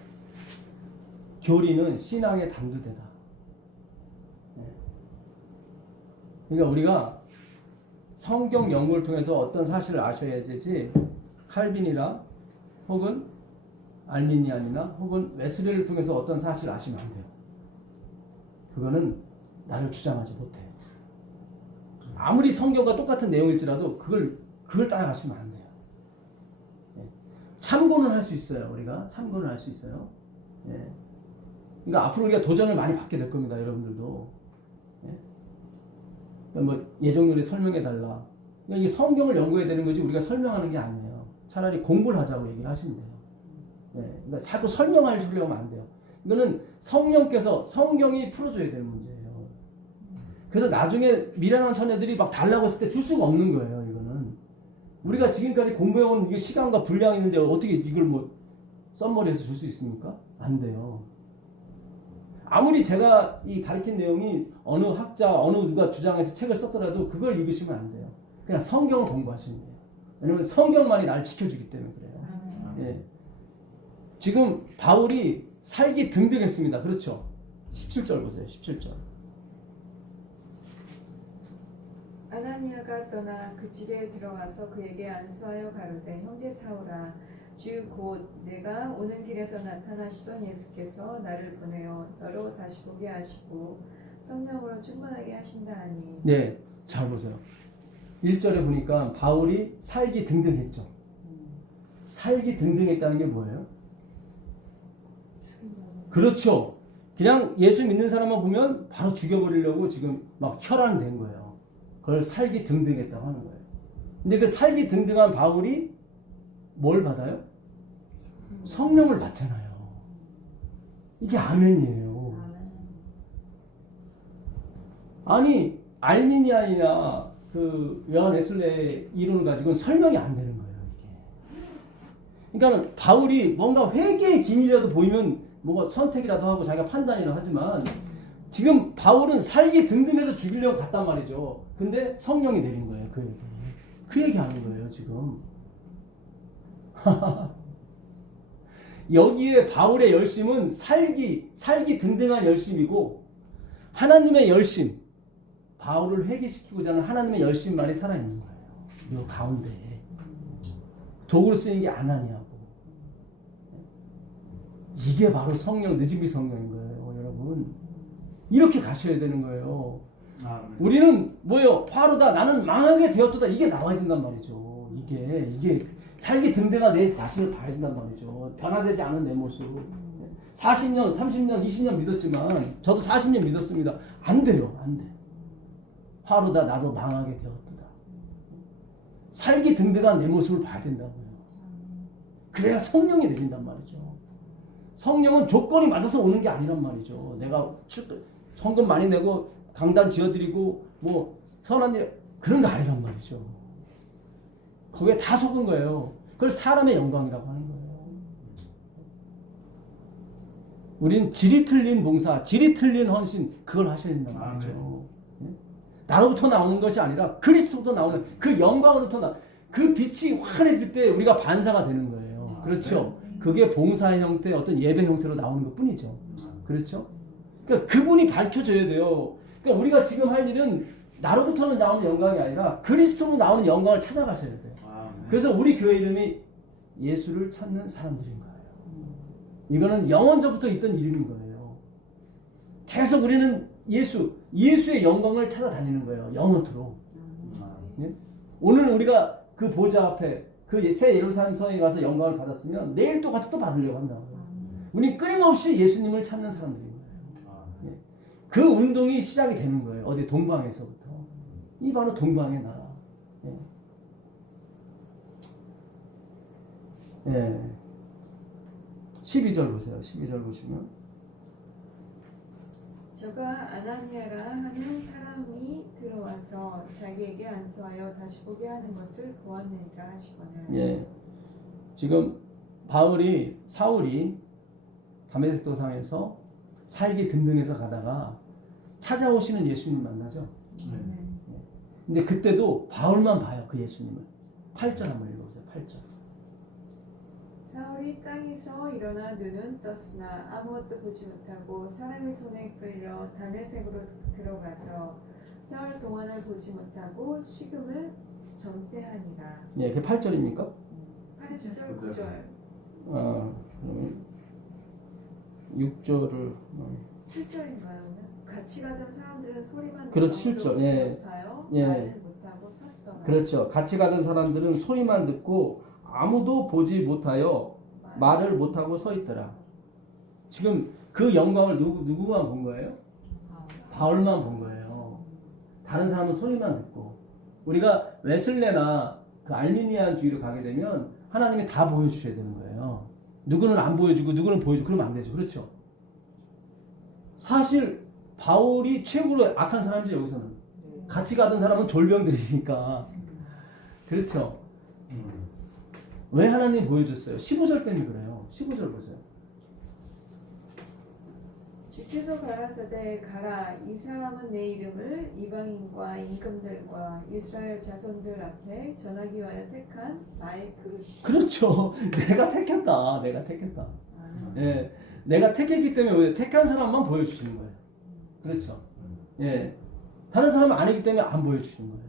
교리는 신앙의 단두대다. 그러니까 우리가 성경 연구를 통해서 어떤 사실을 아셔야 되지 칼빈이나 혹은 알미니안이나 혹은 웨슬리를 통해서 어떤 사실을 아시면 안 돼요. 그거는 나를 주장하지 못해. 아무리 성경과 똑같은 내용일지라도 그걸 따라가시면 안 돼요. 참고는 할 수 있어요. 우리가 참고는 할 수 있어요. 그러니까 앞으로 우리가 도전을 많이 받게 될 겁니다. 여러분들도. 뭐 예정론에 설명해 달라. 그러니까 이게 성경을 연구해야 되는 거지 우리가 설명하는 게 아니에요. 차라리 공부를 하자고 얘기를 하시면 돼요. 그러니까 자꾸 설명하려고 하면 안 돼요. 이거는 성령께서 성경이 풀어줘야 되는 문제예요. 그래서 나중에 미련한 처녀들이 막 달라고 했을 때 줄 수가 없는 거예요. 이거는 우리가 지금까지 공부해온 이게 시간과 분량이 있는데 어떻게 이걸 뭐 썸머리해서 줄 수 있습니까? 안 돼요. 아무리 제가 이 가르친 내용이 어느 학자 어느 누가 주장해서 책을 썼더라도 그걸 읽으시면 안 돼요. 그냥 성경을 공부하시면 돼요. 왜냐면 성경만이 날 지켜주기 때문에 그래요. 지금 바울이 살기 등등했습니다. 그렇죠? 17절 보세요. 17절. 아나니아가 떠나 그 집에 들어와서 그에게 안수하여 가로되 형제 사울아 주 곧 내가 오는 길에서 나타나시던 예수께서 나를 보내어 너로 다시 보게 하시고 성령으로 충만하게 하신다 하니. 네, 잘 보세요. 1절에 보니까 바울이 살기 등등했죠. 살기 등등했다는 게 뭐예요? 그렇죠. 그냥 예수 믿는 사람만 보면 바로 죽여버리려고 지금 막 혈안된 거예요. 그걸 살기 등등했다고 하는 거예요. 근데 그 살기 등등한 바울이 뭘 받아요? 성령을 받잖아요. 이게 아멘이에요. 아멘. 아니 알미니안이나 그 요한 웨슬레의 이론을 가지고는 설명이 안 되는 거예요. 이게. 그러니까 바울이 뭔가 회개의 기밀이라도 보이면 뭔가 선택이라도 하고 자기가 판단이라도 하지만 지금 바울은 살기 등등해서 죽이려고 갔단 말이죠. 근데 성령이 내린 거예요. 그 얘기 하는 거예요 지금. 여기에 바울의 열심은 살기 등등한 열심이고 하나님의 열심, 바울을 회개시키고자 하는 하나님의 열심만이 살아있는 거예요. 이 가운데 도구로 쓰인 게 아나니아고. 이게 바로 성령, 느지미 성령인 거예요, 여러분. 이렇게 가셔야 되는 거예요. 우리는 뭐예요? 바로다 나는 망하게 되었도다 이게 나와야 된단 말이죠. 이게 살기 등등한 내 자신을 봐야 된단 말이죠. 변화되지 않은 내 모습. 40년, 30년, 20년 믿었지만 저도 40년 믿었습니다. 안 돼요. 안 돼. 바로다 나도 망하게 되었도다. 살기 등등한 내 모습을 봐야 된다고요. 그래야 성령이 내린단 말이죠. 성령은 조건이 맞아서 오는 게 아니란 말이죠. 내가 헌금 많이 내고 강단 지어드리고 뭐 선한 일 그런 거 아니란 말이죠. 거기에 다 속은 거예요. 그걸 사람의 영광이라고 하는 거예요. 우린 질이 틀린 봉사, 질이 틀린 헌신 그걸 하셔야 된단 말이죠. 네? 나로부터 나오는 것이 아니라 그리스도부터 나오는 그 영광으로부터 그 빛이 환해질 때 우리가 반사가 되는 거예요. 그렇죠? 그게 봉사의 형태, 어떤 예배 형태로 나오는 것 뿐이죠. 그렇죠? 그러니까 그분이 밝혀져야 돼요. 그러니까 우리가 지금 할 일은 나로부터는 나오는 영광이 아니라 그리스도로 나오는 영광을 찾아가셔야 돼요. 그래서 우리 교회 이름이 예수를 찾는 사람들인 거예요. 이거는 영원전부터 있던 이름인 거예요. 계속 우리는 예수의 영광을 찾아다니는 거예요. 영원토록. 예? 오늘 우리가 그 보좌 앞에 그 새 예루살렘 성에 가서 영광을 받았으면 내일 또 가서 또 받으려고 한다고요. 우리 끊임없이 예수님을 찾는 사람들인 거예요. 예. 그 운동이 시작이 되는 거예요. 어디 동방에서부터. 이 바로 동방의 나라. 예. 예. 12절 보세요. 12절 보시면 저가 아나니아라 하는 사람이 들어와서 자기에게 안수하여 다시 보게 하는 것을 보았느니라 하시거늘. 예. 지금 사울이 다메섹 도상에서 살기 등등해서 가다가 찾아오시는 예수님 만나죠. 근데 그때도 바울만 봐요. 그 예수님을. 8절 한번 읽어보세요. 8절. 사울이 땅에서 일어나 눈은 떴으나 아무것도 보지 못하고 사람의 손에 끌려 다메섹으로 들어가서 사흘 동안을 보지 못하고 식음을 전폐하니라. 예, 그게 8절입니까? 8절 9절. 그러면 6절을 7절인가요? 같이 가던 사람들은 소리만 그렇죠, 듣고 7절. 보지 예. 못하여 예. 말을 못하고 섰더라. 그렇죠. 같이 가던 사람들은 소리만 듣고 아무도 보지 못하여 말을 못하고 서 있더라. 지금 그 영광을 누구만 본 거예요? 바울만 본 거예요. 다른 사람은 소리만 듣고. 우리가 웨슬레나 그 알미니안 주의로 가게 되면 하나님이 다 보여주셔야 되는 거예요. 누구는 안 보여주고 누구는 보여주고 그러면 안 되죠. 그렇죠? 사실 바울이 최고로 악한 사람이죠. 여기서는. 같이 가던 사람은 졸병들이니까. 그렇죠? 왜 하나님 보여줬어요? 15절 때문에 그래요. 15절 보세요. 주께서 가라사대 가라 이 사람은 내 이름을 이방인과 임금들과 이스라엘 자손들 앞에 전하기 위하여 택한 나의 그릇이다. 그렇죠. 내가 택했다. 예, 내가 택했기 때문에 왜 택한 사람만 보여주시는 거예요. 그렇죠. 예, 다른 사람은 아니기 때문에 안 보여주시는 거예요.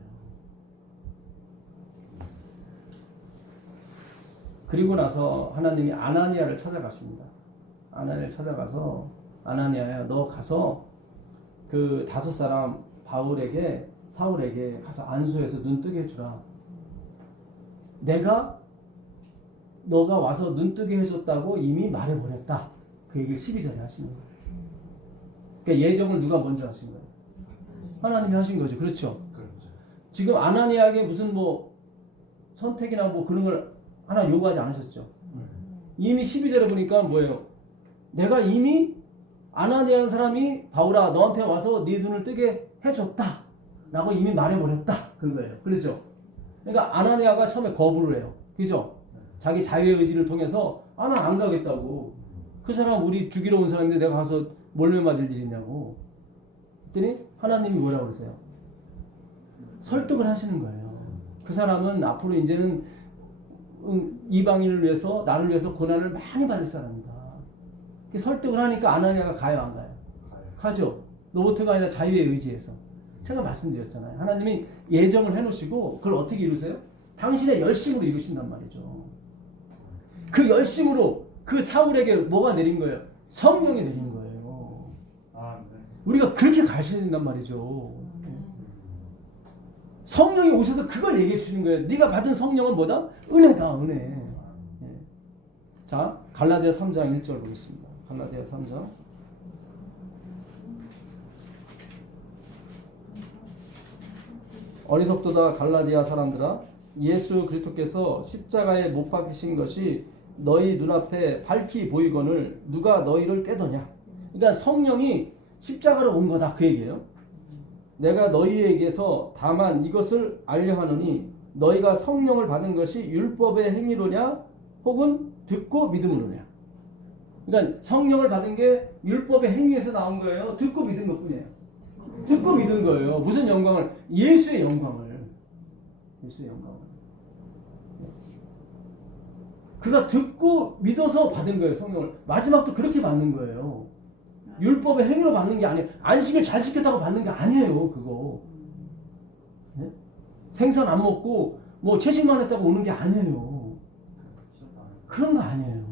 그리고 나서 하나님이 아나니아를 찾아가십니다. 아나니아를 찾아가서 아나니아야 너 가서 그 5사람 사울에게 가서 안수해서 눈 뜨게 해주라. 내가 너가 와서 눈 뜨게 해줬다고 이미 말해버렸다. 그 얘기를 12절에 하시는 거예요. 그러니까 예정을 누가 먼저 하신 거예요? 하나님이 하신 거죠. 그렇죠. 지금 아나니아에게 무슨 뭐 선택이나 뭐 그런 걸 하나 요구하지 않으셨죠. 이미 12절에 보니까 뭐예요? 내가 이미 아나니아라는 사람이 바울아 너한테 와서 네 눈을 뜨게 해줬다 라고 이미 말해버렸다 그거예요. 그렇죠? 그러니까 아나니아가 처음에 거부를 해요. 그죠? 자기 자유의 의지를 통해서 나 안 가겠다고. 그 사람 우리 죽이러 온 사람인데 내가 가서 몰매 맞을 일 있냐고. 그랬더니 하나님이 뭐라고 그러세요? 설득을 하시는 거예요. 그 사람은 앞으로 이제는 이방인을 위해서 나를 위해서 고난을 많이 받을 사람이다. 설득을 하니까 아나니아가 가요 안 가요? 가죠. 로봇가 아니라 자유의 의지에서. 제가 말씀드렸잖아요. 하나님이 예정을 해놓으시고 그걸 어떻게 이루세요? 당신의 열심으로 이루신단 말이죠. 그 열심으로 그 사울에게 뭐가 내린 거예요? 성령이 내린 거예요. 우리가 그렇게 가셔야 된단 말이죠. 성령이 오셔서 그걸 얘기해 주시는 거예요. 네가 받은 성령은 뭐다? 은혜다, 은혜. 자, 갈라디아 3장 1절 보겠습니다. 갈라디아 3장. 어리석도다 갈라디아 사람들아, 예수 그리스도께서 십자가에 못 박히신 것이 너희 눈앞에 밝히 보이거늘 누가 너희를 꾀더냐. 그러니까 성령이 십자가로 온 거다 그 얘기예요. 내가 너희에게서 다만 이것을 알려 하노니 너희가 성령을 받은 것이 율법의 행위로냐 혹은 듣고 믿음으로냐. 그러니까 성령을 받은 게 율법의 행위에서 나온 거예요. 듣고 믿은 것뿐이에요. 듣고 믿은 거예요. 무슨 영광을? 예수의 영광을. 예수의 영광을. 그가 듣고 믿어서 받은 거예요. 성령을. 마지막도 그렇게 받는 거예요. 율법의 행위로 받는 게 아니에요. 안식을 잘 지켰다고 받는 게 아니에요. 그거. 네? 생선 안 먹고 뭐 채식만 했다고 오는 게 아니에요. 그런 거 아니에요.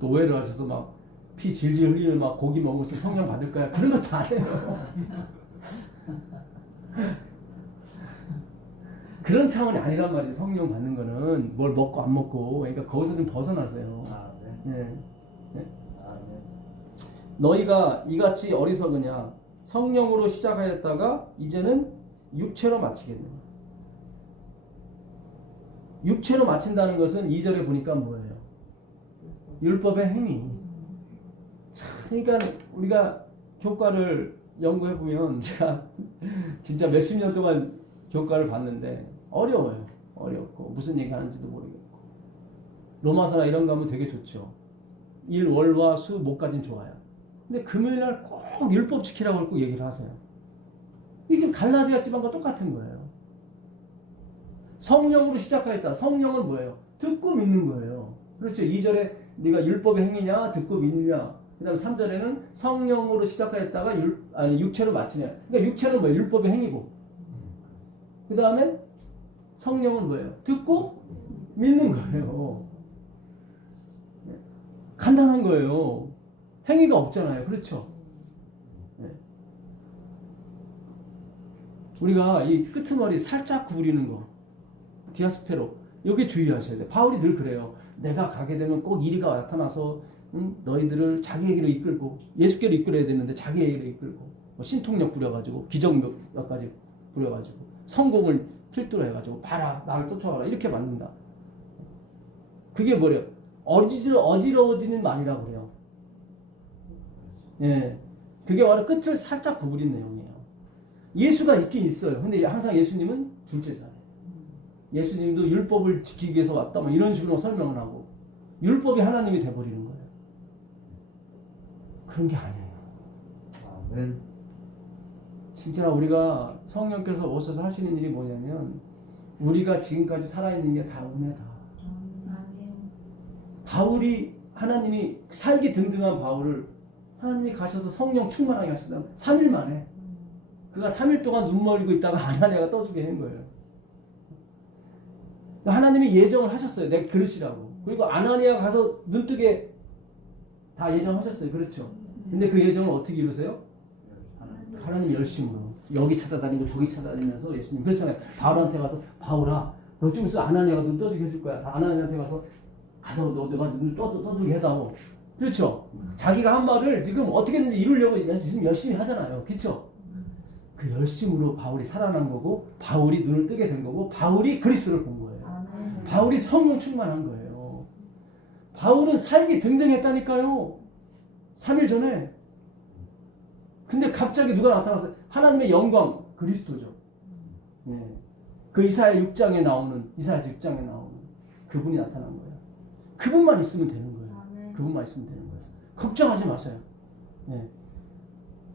또 오해를 하셔서 막 피 질질 흘리는 막 고기 먹으면서 성령 받을 거야. 그런 것도 아니에요. 그런 차원이 아니란 말이지. 성령 받는 거는 뭘 먹고 안 먹고. 그러니까 거기서 좀 벗어나세요. 네. 네. 너희가 이같이 어리석으냐. 성령으로 시작하였다가 이제는 육체로 마치겠느냐. 육체로 마친다는 것은 2절에 보니까 뭐예요? 율법의 행위. 그러니까 우리가 교과를 연구해보면 제가 진짜 몇십 년 동안 교과를 봤는데 어려워요. 어렵고 무슨 얘기 하는지도 모르겠고. 로마서나 이런 거 하면 되게 좋죠. 일, 월, 화, 수, 목까지는 좋아요. 근데 금요일날 꼭 율법 지키라고 꼭 얘기를 하세요. 이게 갈라디아 지방과 똑같은 거예요. 성령으로 시작하였다. 성령은 뭐예요? 듣고 믿는 거예요. 그렇죠. 2절에 네가 율법의 행위냐 듣고 믿느냐. 그 다음에 3절에는 성령으로 시작하였다가 육체로 마치냐. 그러니까 육체는 뭐예요? 율법의 행위고. 그 다음에 성령은 뭐예요? 듣고 믿는 거예요. 간단한 거예요. 행위가 없잖아요. 그렇죠? 네. 우리가 이 끄트머리 살짝 구부리는 거, 디아스페로, 여기 주의하셔야 돼요. 바울이 늘 그래요. 내가 가게 되면 꼭 이리가 나타나서 너희들을 자기에게로 이끌고 예수께로 이끌어야 되는데 자기에게로 이끌고 뭐 신통력 부려가지고 기적력까지 부려가지고 성공을 필두로 해가지고 봐라 나를 쫓아와라 이렇게 만든다. 그게 뭐래요? 어지러워지는 말이라고 그래요. 예, 그게 바로 끝을 살짝 구부린 내용이에요. 예수가 있긴 있어요. 근데 항상 예수님은 둘째잖아요. 예수님도 율법을 지키기 위해서 왔다 뭐 이런 식으로 설명을 하고 율법이 하나님이 돼버리는 거예요. 그런 게 아니에요. 아멘. 진짜 우리가 성령께서 오셔서 하시는 일이 뭐냐면 우리가 지금까지 살아있는 게 다 은혜다. 아멘. 바울이 하나님이 살기 등등한 바울을 하나님이 가셔서 성령 충만하게 하시다 3일 만에 그가 3일 동안 눈 멀고 있다가 아나니아가 떠주게 한 거예요. 하나님이 예정을 하셨어요. 내가 그러시라고. 그리고 아나니아가 가서 눈뜨게 다 예정하셨어요. 그렇죠? 근데 그 예정을 어떻게 이루세요? 하나님 열심으로 여기 찾아다니고 저기 찾아다니면서 예수님 그렇잖아요. 바울한테 가서 바울아 너 좀 있어 아나니아가 눈 떠주게 해줄 거야. 아나니아한테 가서 너가 눈 떠주게 해다오. 그렇죠? 자기가 한 말을 지금 어떻게든지 이루려고 지금 열심히 하잖아요. 그렇죠? 그 열심으로 바울이 살아난 거고 바울이 눈을 뜨게 된 거고 바울이 그리스도를 본 거예요. 바울이 성령 충만한 거예요. 바울은 살기 등등했다니까요. 3일 전에. 근데 갑자기 누가 나타났어요? 하나님의 영광, 그리스도죠. 예. 그 이사야 6장에 나오는 그분이 나타난 거예요. 그분만 있으면 되는 거예요. 그분만 있으면 되는 거예요. 걱정하지 마세요. 예.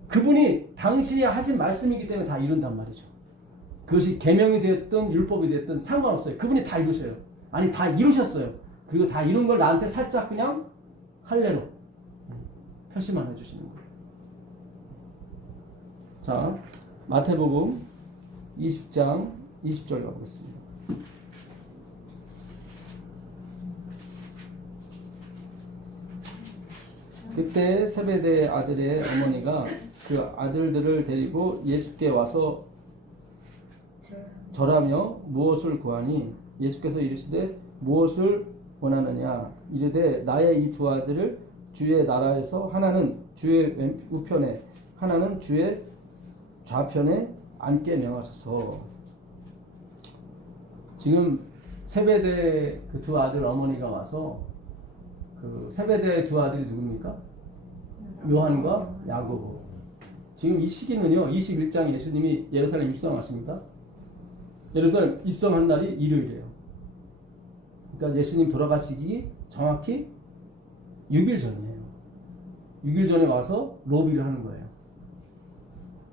그분이 당신이 하신 말씀이기 때문에 다 이룬단 말이죠. 그것이 계명이 됐든 율법이 됐든 상관없어요. 그분이 다 이루셔요. 아니 다 이루셨어요. 그리고 다 이룬 걸 나한테 살짝 그냥 할례로 표시만 해주시는 거예요. 자, 마태복음 20장 20절 가보겠습니다. 그때 세베대 아들의 어머니가 그 아들들을 데리고 예수께 와서 절하며 무엇을 구하니 예수께서 이르시되 무엇을 원하느냐 이르되 나의 이 두 아들을 주의 나라에서 하나는 주의 우편에 하나는 주의 좌편에 앉게 명하소서. 지금 세베대 그 두 아들 어머니가 와서 그 세베대의 두 아들이 누굽니까? 요한과 야고보. 지금 이 시기는요 21장 예수님이 예루살렘 입성하십니다. 예루살렘 입성한 날이 일요일이에요. 그러니까 예수님 돌아가시기 정확히 6일 전이에요. 6일 전에 와서 로비를 하는 거예요.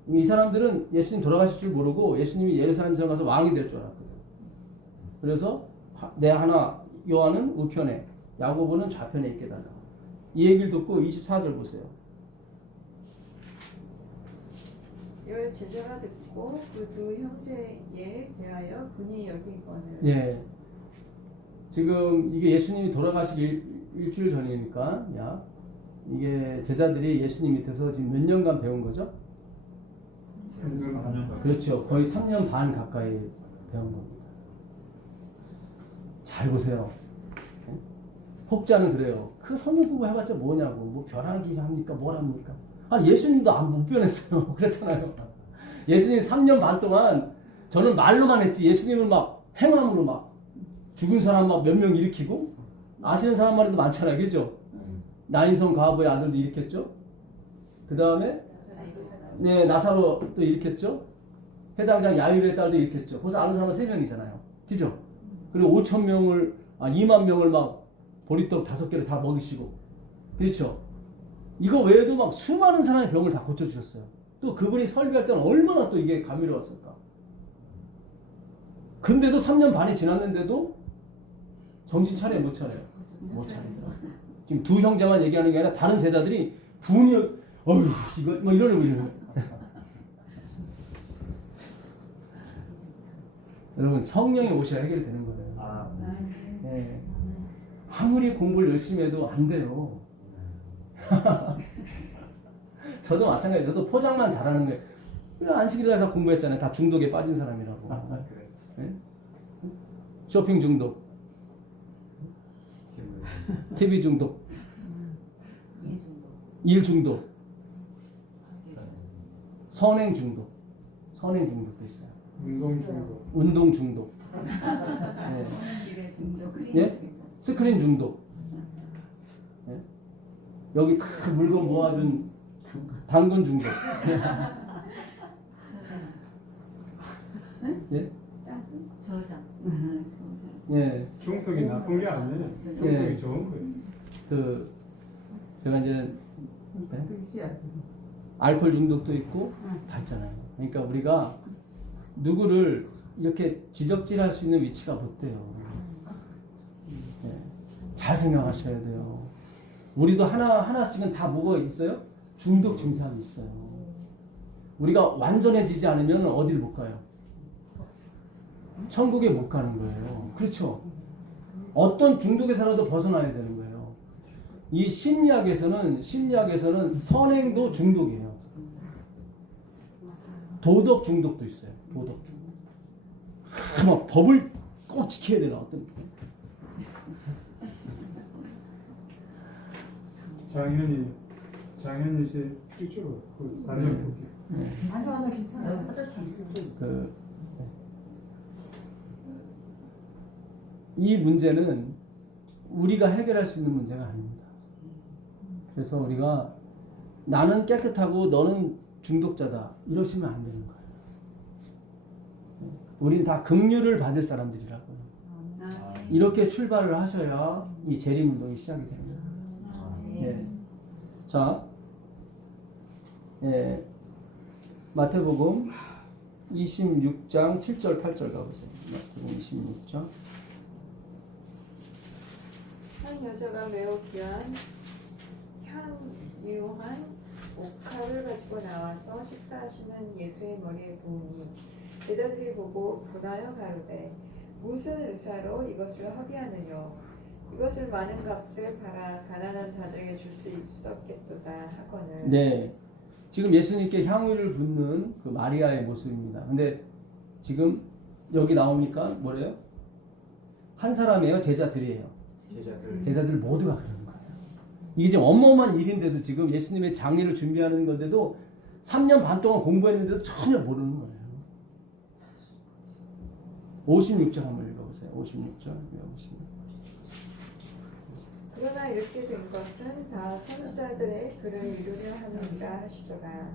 이 사람들은 예수님 돌아가실 줄 모르고 예수님이 예루살렘 성 가서 왕이 될 줄 알았거든요. 그래서 내 하나 요한은 우편에 야고보는 좌편에 있게 달라. 이 얘기를 듣고 24절 보세요. 이를 제자가 듣고 그 두 형제에 대하여 분이 여기거늘. 예. 지금 이게 예수님이 돌아가실 일주일 전이니까 야 이게 제자들이 예수님 밑에서 지금 몇 년간 배운 거죠? 3년 반. 그렇죠. 거의 3년 반 가까이 배운 겁니다. 잘 보세요. 혹자는 그래요. 그 성경 공부해봤자 뭐냐고. 뭐 변하기 합니까? 뭘 합니까? 아니 예수님도 못 변했어요. 그랬잖아요. 예수님 3년 반 동안 저는 말로만 했지 예수님은 막 행함으로 막 죽은 사람 막 몇 명 일으키고 아시는 사람 말도 많잖아요. 그죠? 나인성 가보의 아들도 일으켰죠. 그 다음에 네, 나사로 또 일으켰죠. 해당장 야이로의 딸도 일으켰죠. 벌써 아는 사람은 3명이잖아요. 그죠? 그리고 2만 명을 막 보리떡 5개를 다 먹이시고 그렇죠? 이거 외에도 막 수많은 사람의 병을 다 고쳐주셨어요. 또 그분이 설교할 때는 얼마나 또 이게 감미로웠을까. 근데도 3년 반이 지났는데도 정신 차려요? 못 차려요? 못 차리더라고요. 지금 두 형제만 얘기하는 게 아니라 다른 제자들이 분이 어휴 이거 뭐 이러는 거예요. 여러분 성령이 오셔야 해결되는 거예요. 아, 네. 아무리 공부를 열심히 해도 안 돼요. 저도 마찬가지예요. 저도 포장만 잘하는 거예요. 안식일날 공부했잖아요. 다 중독에 빠진 사람이라고. 네? 쇼핑 중독, TV 중독, 일 중독, 선행 중독, 선행 중독도 있어요. 운동 중독, 네. 예? 스크린 중독, 예? 여기 그 물건 모아둔 당근 중독, 예? 저장. 예. 중독이 나쁜 게 아니에요. 중독이 좋은 거예요. 그 제가 이제 알코올 중독도 있고 다 있잖아요. 그러니까 우리가 누구를 이렇게 지적질할 수 있는 위치가 못 돼요. 예. 잘 생각하셔야 돼요. 우리도 하나씩은 다 뭐가 있어요? 중독 증상이 있어요. 우리가 완전해지지 않으면 어디를 못 가요? 천국에 못 가는 거예요. 그렇죠? 어떤 중독에서라도 벗어나야 되는 거예요. 이 심리학에서는 선행도 중독이에요. 도덕 중독도 있어요. 도덕 중독. 막 법을 꼭 지켜야 되나 어떤. 장현이 씨 이쪽으로 다른 걸 볼게요. 아니요, 괜찮아요. 어쩔 수 이 문제는 우리가 해결할 수 있는 문제가 아닙니다. 그래서 우리가 나는 깨끗하고 너는 중독자다 이러시면 안 되는 거예요. 우리는 다 긍휼을 받을 사람들이라고요. 이렇게 출발을 하셔야 이 재림 운동이 시작이 됩니다. 예. 자, 예. 마태복음 26장 7절 8절 가보세요. 마태복음 26장. 한 여자가 매우 귀한 향유한 옥화를 가지고 나와서 식사하시는 예수의 머리에 부으니 제자들이 보고 분하여 가로되 무슨 의사로 이것을 허비하느뇨 이것을 많은 값에 팔아 가난한 자들에게 줄 수 있었겠도다 하거늘. 네. 지금 예수님께 향유를 붓는 그 마리아의 모습입니다. 근데 지금 여기 나오니까 뭐래요? 한 사람이에요? 제자들이에요? 제자들 모두가 그러는 거예요. 이게 지금 어마어마한 일인데도 지금 예수님의 장례를 준비하는 건데도 3년 반 동안 공부했는데도 전혀 모르는 거예요. 56절 한번 읽어보세요. 56절 읽어보시면. 그러나 이렇게 된 것은 다 선지자들의 글을 이루려 함이니라 하시더라.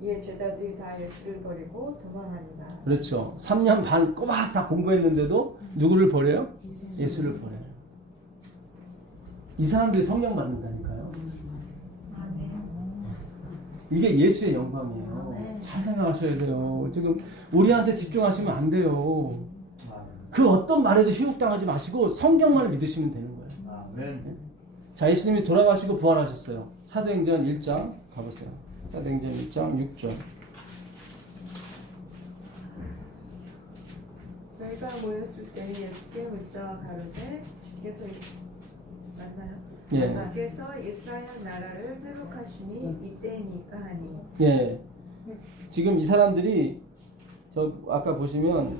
이에 제자들이 다 예수를 버리고 도망하니라. 그렇죠. 3년 반 꼬박 다 공부했는데도 누구를 버려요? 예수를 버려요. 이 사람들이 성령 받는다니까요. 이게 예수의 영광이에요. 잘 생각하셔야 돼요. 지금 우리한테 집중하시면 안 돼요. 그 어떤 말에도 휴혹당하지 마시고 성경만을 믿으시면 되는 거예요. 아멘. 자, 예수님이 돌아가시고 부활하셨어요. 사도행전 1장 가보세요. 사도행전 1장 6절. 저희가 모였을 때 예수께 묻자 가로되 주께서 맞나요? 예. 주께서 이스라엘 나라를 회복하시니 이때니까 하니. 예. 지금 이 사람들이 저 아까 보시면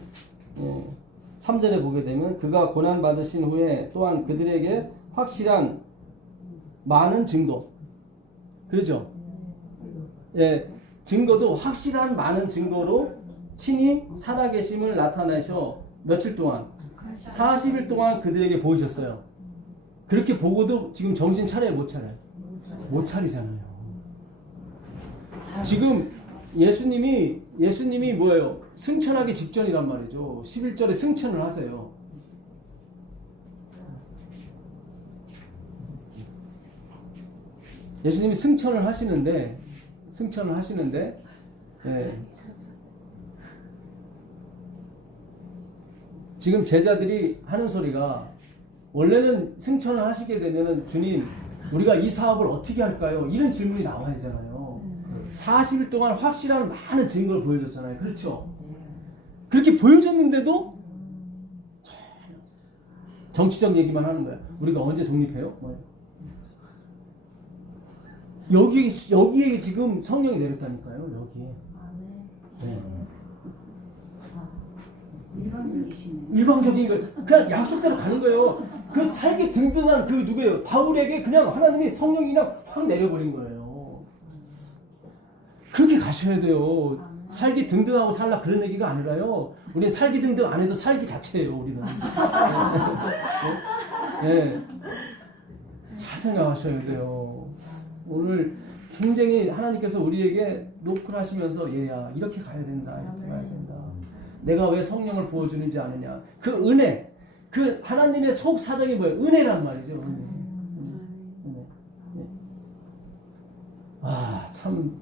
3절에 보게 되면 그가 고난 받으신 후에 또한 그들에게 확실한 많은 증거. 그렇죠? 예. 증거도 확실한 많은 증거로 친히 살아계심을 나타내셔 며칠 동안 40일 동안 그들에게 보이셨어요. 그렇게 보고도 지금 정신 차려요, 못 차려요? 못 차리잖아요. 지금 예수님이 뭐예요? 승천하기 직전이란 말이죠. 11절에 승천을 하세요. 예수님이 승천을 하시는데 예. 지금 제자들이 하는 소리가 원래는 승천을 하시게 되면은 주님 우리가 이 사업을 어떻게 할까요? 이런 질문이 나와야 되잖아요. 40일 동안 확실한 많은 증거를 보여줬잖아요. 그렇죠? 그렇게 보여줬는데도 정치적 얘기만 하는 거야. 우리가 언제 독립해요? 여기에 지금 성령이 내렸다니까요. 여기에. 네. 일방적이시네. 일방적인 거예요. 그냥 약속대로 가는 거예요. 그 살기 등등한 그 누구예요? 바울에게 그냥 하나님이 성령이 그냥 확 내려버린 거예요. 그렇게 가셔야 돼요. 살기 등등하고 살라 그런 얘기가 아니라요. 우리는 살기 등등 안 해도 살기 자체예요. 우리는. 네. 잘 생각하셔야 돼요. 오늘 굉장히 하나님께서 우리에게 노크를 하시면서 얘야 이렇게 가야 된다. 이렇게 가야 된다. 내가 왜 성령을 부어주는지 아느냐. 그 은혜. 그 하나님의 속 사정이 뭐예요? 은혜란 말이죠. 은혜. 네. 아, 참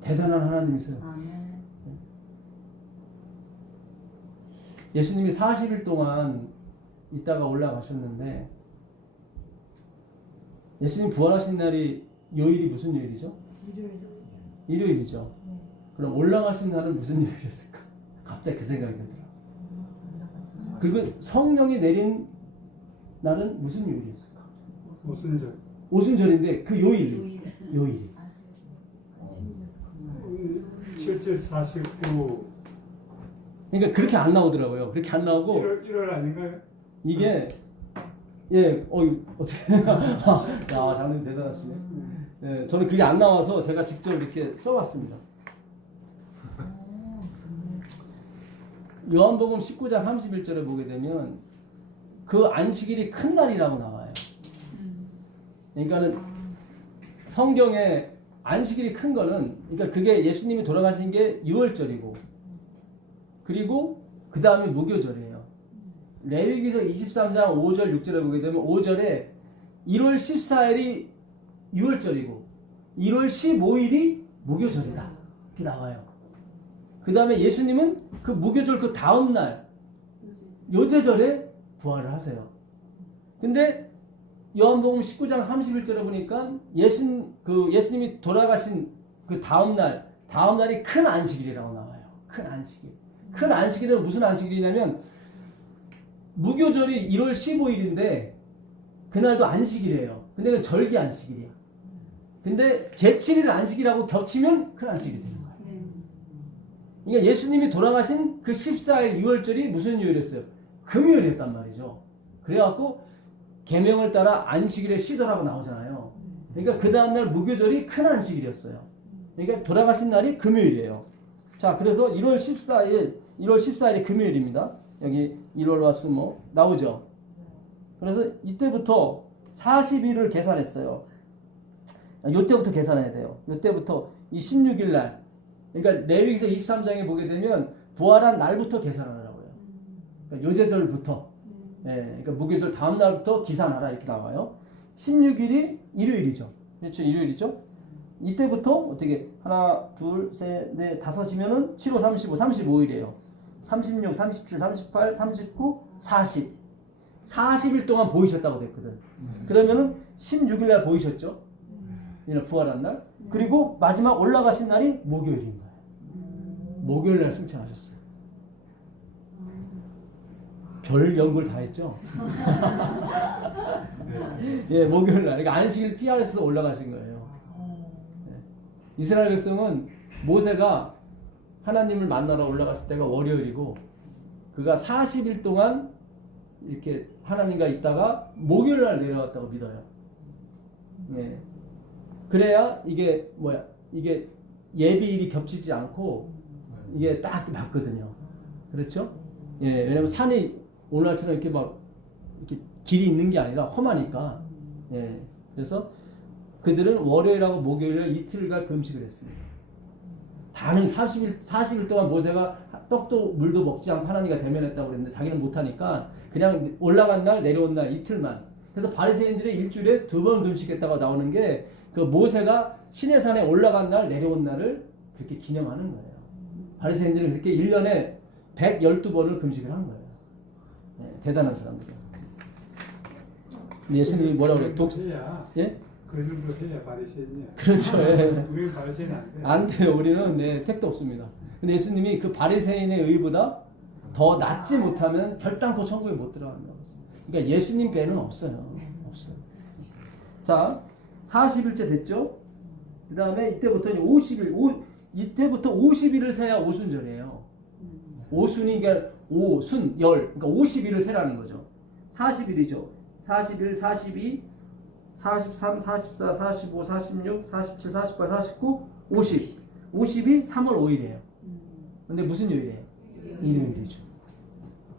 대단한 하나님이세요. 예수님이 40일 동안 있다가 올라가셨는데 예수님 부활하신 날이 요일이 무슨 요일이죠? 일요일이죠. 그럼 올라가신 날은 무슨 요일이었을까? 갑자기 그 생각이 들더라. 그리고 성령이 내린 날은 무슨 요일이었을까? 오순절. 오순절인데 그 요일이 7749 그러니까 그렇게 안 나오더라고요. 그렇게 안 나오고 1월 아닌가요? 이게 어떻게 야 장님 대단하시네. 예, 저는 그게 안 나와서 제가 직접 이렇게 써왔습니다. 요한복음 19장 31절에 보게 되면 그 안식일이 큰 날이라고 나와요. 그러니까는 성경에 안식일이 큰 거는, 그러니까 그게 예수님이 돌아가신 게 6월절이고, 그리고 그 다음에 무교절이에요. 레위기서 23장 5절 6절에 보게 되면 5절에 1월 14일이 6월절이고 1월 15일이 무교절이다 이렇게 나와요. 그 다음에 예수님은 그 무교절 그 다음날 요제절에 부활을 하세요. 근데 요한복음 19장 31절에 보니까 예수님이 돌아가신 그 다음날이 큰 안식일이라고 나와요. 큰 안식일. 큰 안식일은 무슨 안식일이냐면 무교절이 1월 15일인데 그날도 안식일이에요. 근데 그건 절기 안식일이야. 근데 제7일 안식일하고 겹치면 큰 안식일이 되는 거예요. 그러니까 예수님이 돌아가신 그 14일 6월절이 무슨 요일이었어요? 금요일이었단 말이죠. 그래갖고 계명을 따라 안식일에 쉬더라고 나오잖아요. 그러니까 그 다음날 무교절이 큰 안식일이었어요. 그러니까 돌아가신 날이 금요일이에요. 자, 그래서 1월 14일이 금요일입니다. 여기 1월화 수목 나오죠. 그래서 이때부터 40일을 계산했어요. 이때부터 계산해야 돼요. 이때부터 이 16일 날, 그러니까 레위기서 23장에 보게 되면 부활한 날부터 계산하라고요. 그러니까 요제절부터, 그러니까 무교절 다음 날부터 기산하라 이렇게 나와요. 16일이 일요일이죠. 그렇죠, 일요일이죠. 이때부터 어떻게 하나, 둘, 셋, 넷, 다섯이면은 7, 5, 35, 35일이에요. 36, 37, 38, 39, 40. 40일 동안 보이셨다고 됐거든. 그러면은 16일 날 보이셨죠? 이날 부활한 날. 그리고 마지막 올라가신 날이 목요일인 거예요. 목요일 날 승천하셨어요. 별 연구를 다 했죠? 예, 목요일 날. 그러니까 안식일 피하셔서 올라가신 거예요. 네. 이스라엘 백성은 모세가 하나님을 만나러 올라갔을 때가 월요일이고, 그가 40일 동안 이렇게 하나님과 있다가 목요일 날 내려왔다고 믿어요. 예. 그래야 이게 예비일이 겹치지 않고 이게 딱 맞거든요. 그렇죠? 예, 왜냐면 산이 오늘날처럼 이렇게 길이 있는 게 아니라 험하니까. 예. 그래서 그들은 월요일하고 목요일을 이틀간 금식을 했습니다. 다른 40일 동안 모세가 떡도 물도 먹지 않고 하나님과 대면했다고 그랬는데 자기는 못하니까 그냥 올라간 날 내려온 날 이틀만. 그래서 바리새인들이 일주일에 2번 금식했다고 나오는 게 그 모세가 시내산에 올라간 날 내려온 날을 그렇게 기념하는 거예요. 바리새인들은 그렇게 1년에 112번을 금식을 하는 거예요. 네, 대단한 사람들이에요. 예수님이 뭐라고 그래요? 예? 그 정도 해야 바리새인이야. 그렇죠. 예. 우리는 바리새인 안 돼. 안 돼요. 우리는 택도 없습니다. 근데 예수님이 그 바리새인의 의보다 더 낫지 못하면 결단코 천국에 못 들어간다고 했어요. 그러니까 예수님 배는 없어요. 없어요. 자, 40일째 됐죠? 그 다음에 이때부터 이제 50일, 이때부터 50일을 세야 오순절이에요. 오순이 그러니까 오순, 열, 그러니까 50일을 세라는 거죠. 40일이죠. 41, 42, 43, 44, 45, 46, 47, 48, 49, 50. 50이 3월 5일이에요. 근데 무슨 요일이에요? 일요일이죠.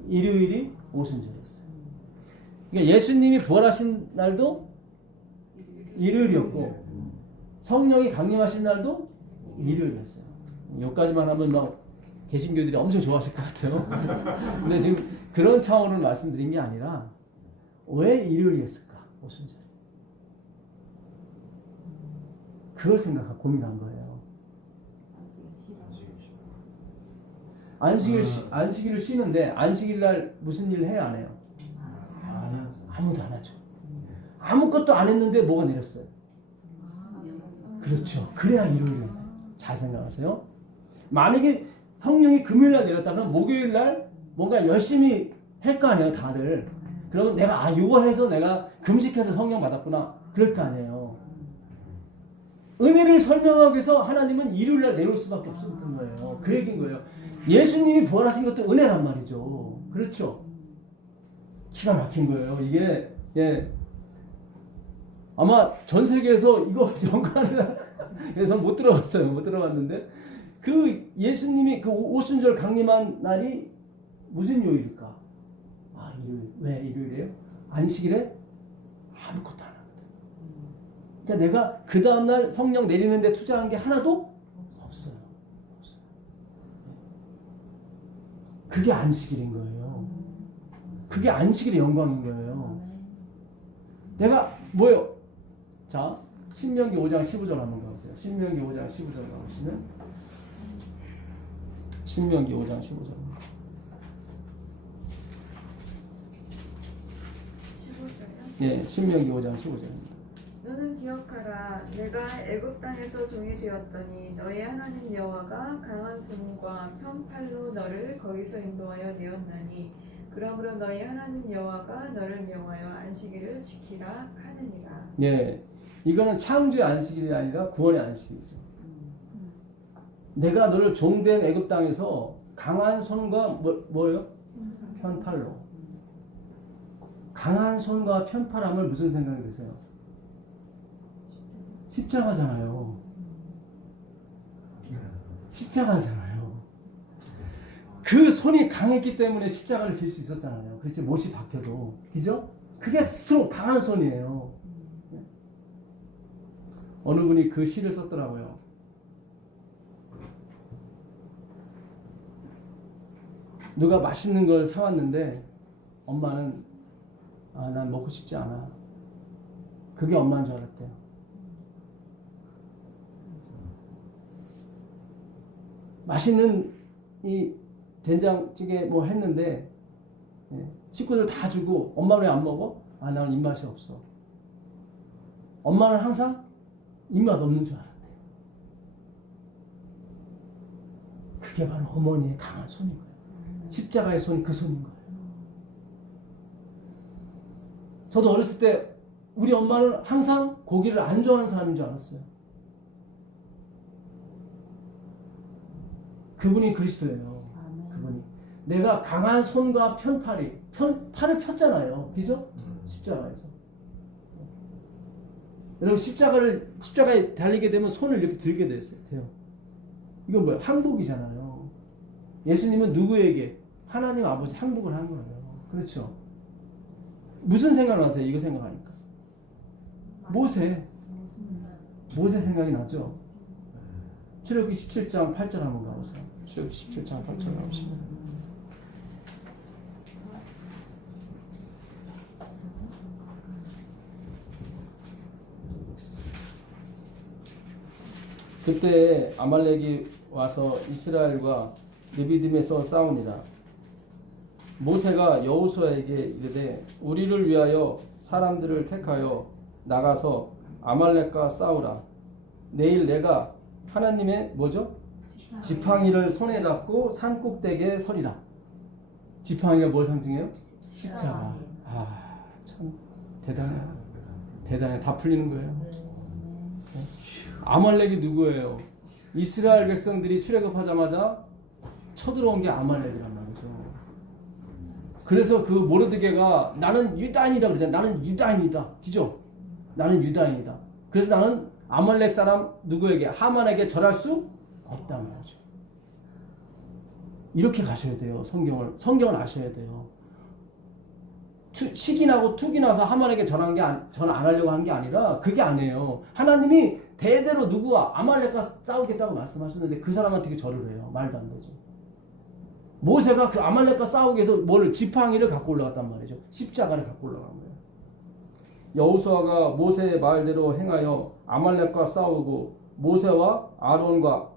일요일이 오순절이었어요. 그러니까 예수님이 부활하신 날도 일요일이었고 성령이 강림하신 날도 일요일이었어요. 여기까지만 하면 막 개신교들이 엄청 좋아하실 것 같아요. 근데 지금 그런 차원으로 말씀드린 게 아니라 왜 일요일이었을까? 오순절. 그걸 생각하고 고민한 거예요. 안식일을 쉬는데 안식일 날 무슨 일을 해야 안 해요? 아무도 안 하죠. 아무것도 안 했는데 뭐가 내렸어요? 그렇죠. 그래야 일요일입니다. 잘 생각하세요. 만약에 성령이 금요일 날 내렸다면 목요일 날 뭔가 열심히 할 거 아니에요, 다들. 그러면 내가 이거 해서 내가 금식해서 성령 받았구나. 그럴 거 아니에요. 은혜를 설명하기 위해서 하나님은 일요일 날 내려올 수밖에 없었던 거예요. 그 얘기인 거예요. 예수님이 부활하신 것도 은혜란 말이죠. 그렇죠. 기가 막힌 거예요. 이게 아마 전 세계에서 이거 연관을 해서 못 들어봤어요. 못 들어봤는데 그 예수님이 그 오순절 강림한 날이 무슨 요일일까? 일요일. 왜 일요일이에요? 안식일에 아무것도 안 하거든. 그러니까 내가 그 다음날 성령 내리는데 투자한 게 하나도 없어요. 그게 안식일인 거예요. 그게 안식일의 영광인 거예요. 내가 뭐예요? 자, 신명기 5장 15절 한번 가보세요. 신명기 5장 15절 가보시면 신명기 5장 15절 15절이요? 예, 신명기 5장 15절입니다. 너는 기억하라. 내가 애굽 땅에서 종이 되었더니 너의 하나님 여호와가 강한 손과 편팔로 너를 거기서 인도하여 내었나니 그러므로 너희 하나님 여호와가 너를 명하여 안식일을 지키라 하느니라. 예, 이거는 창조의 안식일이 아니라 구원의 안식일이죠. 내가 너를 종된 애굽 땅에서 강한 손과 뭐예요? 편팔로. 강한 손과 편팔함을 무슨 생각이 드세요? 십자가잖아요. 십자가잖아요. 그 손이 강했기 때문에 십자가를 질 수 있었잖아요. 그렇지, 못이 박혀도. 그죠? 그게 스트롱 강한 손이에요. 어느 분이 그 시를 썼더라고요. 누가 맛있는 걸 사왔는데 엄마는 난 먹고 싶지 않아. 그게 엄마인 줄 알았대요. 맛있는 이 된장찌개 뭐 했는데 식구들 다 주고 엄마는 왜 안 먹어? 나는 입맛이 없어. 엄마는 항상 입맛 없는 줄 알았대요. 그게 바로 어머니의 강한 손인 거예요. 십자가의 손이 그 손인 거예요. 저도 어렸을 때 우리 엄마는 항상 고기를 안 좋아하는 사람인 줄 알았어요. 그분이 그리스도예요. 그분이. 내가 강한 손과 팔을 폈잖아요. 그죠? 십자가에서. 여러분 십자가에 달리게 되면 손을 이렇게 들게 돼요. 이건 뭐야? 항복이잖아요. 예수님은 누구에게? 하나님 아버지 항복을 한 거예요. 그렇죠? 무슨 생각 나세요? 이거 생각하니까. 모세 생각이 나죠? 출애굽기 17장 8절 한번 가보세요. 출애굽기 17장 8절 가보시면. 그때 아말렉이 와서 이스라엘과 르비딤에서 싸우니라. 모세가 여호수아에게 이르되 우리를 위하여 사람들을 택하여 나가서 아말렉과 싸우라. 내일 내가 하나님의 뭐죠? 지팡이를 손에 잡고 산 꼭대기에 서리라. 지팡이가 뭘 상징해요? 십자가. 참 대단해요. 대단해. 다 풀리는 거예요. 아말렉이 누구예요? 이스라엘 백성들이 출애굽하자마자 쳐들어온 게 아말렉이란 말이죠. 그래서 그 모르드게가 나는 유다인이다 그러잖아요. 나는 유다인이다. 그죠? 나는 유다인이다. 그래서 나는 아말렉 사람 누구에게? 하만에게 절할 수 없단 말이죠. 이렇게 가셔야 돼요. 성경을 아셔야 돼요. 식이 나고 툭이 나서 하만에게 전 안 하려고 한 게 아니라 그게 아니에요. 하나님이 대대로 누구와 아말렉과 싸우겠다고 말씀하셨는데 그 사람한테 절을 해요. 말도 안 되죠. 모세가 그 아말렉과 싸우기 위해서 지팡이를 갖고 올라갔단 말이죠. 십자가를 갖고 올라간 거예요. 여호수아가 모세의 말대로 행하여 아말렉과 싸우고 모세와 아론과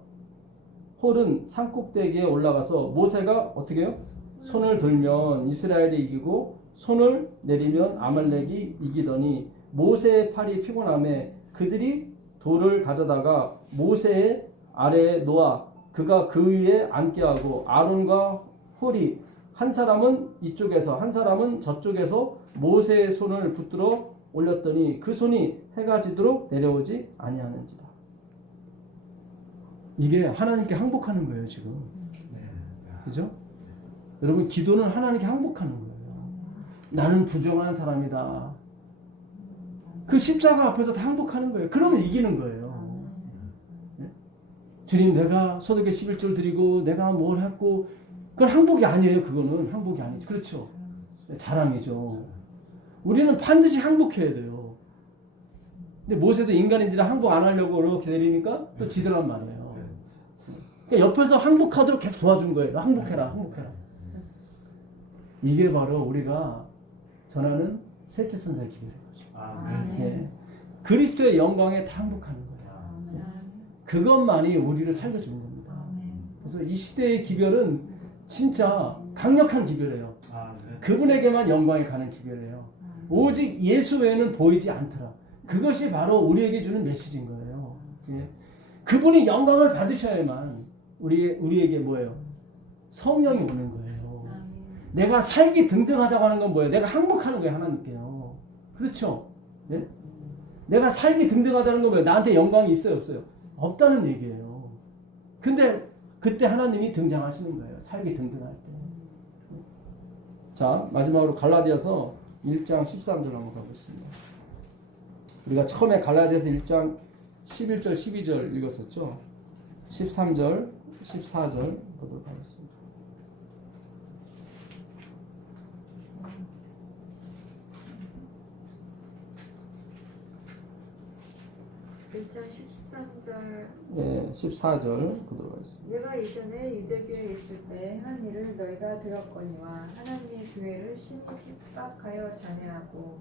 홀은 산꼭대기에 올라가서 모세가 어떻게 해요? 손을 들면 이스라엘이 이기고 손을 내리면 아말렉이 이기더니 모세의 팔이 피곤함에 그들이 돌을 가져다가 모세의 아래에 놓아 그가 그 위에 앉게 하고 아론과 홀이 한 사람은 이쪽에서 한 사람은 저쪽에서 모세의 손을 붙들어 올렸더니 그 손이 해가 지도록 내려오지 아니하는지다. 이게 하나님께 항복하는 거예요 지금. 그죠? 여러분 기도는 하나님께 항복하는 거예요. 나는 부정한 사람이다. 그 십자가 앞에서 다 항복하는 거예요. 그러면 이기는 거예요. 주님 내가 소득의 11조를 드리고 내가 뭘 했고 그건 항복이 아니에요. 그거는 항복이 아니죠. 그렇죠. 자랑이죠. 우리는 반드시 항복해야 돼요. 근데 모세도 인간인지라 항복 안 하려고 이렇게 내리니까 또 지더란 말이에요. 그러니까 옆에서 항복하도록 계속 도와준 거예요. 항복해라, 항복해라. 이게 바로 우리가 전하는 셋째 천사의 기별인 거죠. 아멘. 예. 그리스도의 영광에 다 항복하는 거예요. 그것만이 우리를 살려주는 겁니다. 그래서 이 시대의 기별은 진짜 강력한 기별이에요. 아멘. 그분에게만 영광이 가는 기별이에요. 오직 예수 외에는 보이지 않더라. 그것이 바로 우리에게 주는 메시지인 거예요. 예. 그분이 영광을 받으셔야만 우리에게 뭐예요? 성령이 오는 거예요. 내가 살기 등등하다고 하는 건 뭐예요? 내가 항복하는 거예요, 하나님께요. 그렇죠? 예? 내가 살기 등등하다는 건 뭐예요? 나한테 영광이 있어요, 없어요? 없다는 얘기예요. 근데 그때 하나님이 등장하시는 거예요. 살기 등등할 때. 자, 마지막으로 갈라디아서 1장 13절 한번 가보겠습니다. 우리가 처음에 갈라디아서 1장 11절, 12절 읽었었죠? 13절, 14절 보도록 하겠습니다. 일장 13절. 네, 14절 보도록 하겠습니다. 내가 이전에 유대교에 있을 때 한 일을 너희가 들었거니와 하나님의 교회를 심히 핍박하여 잔해하고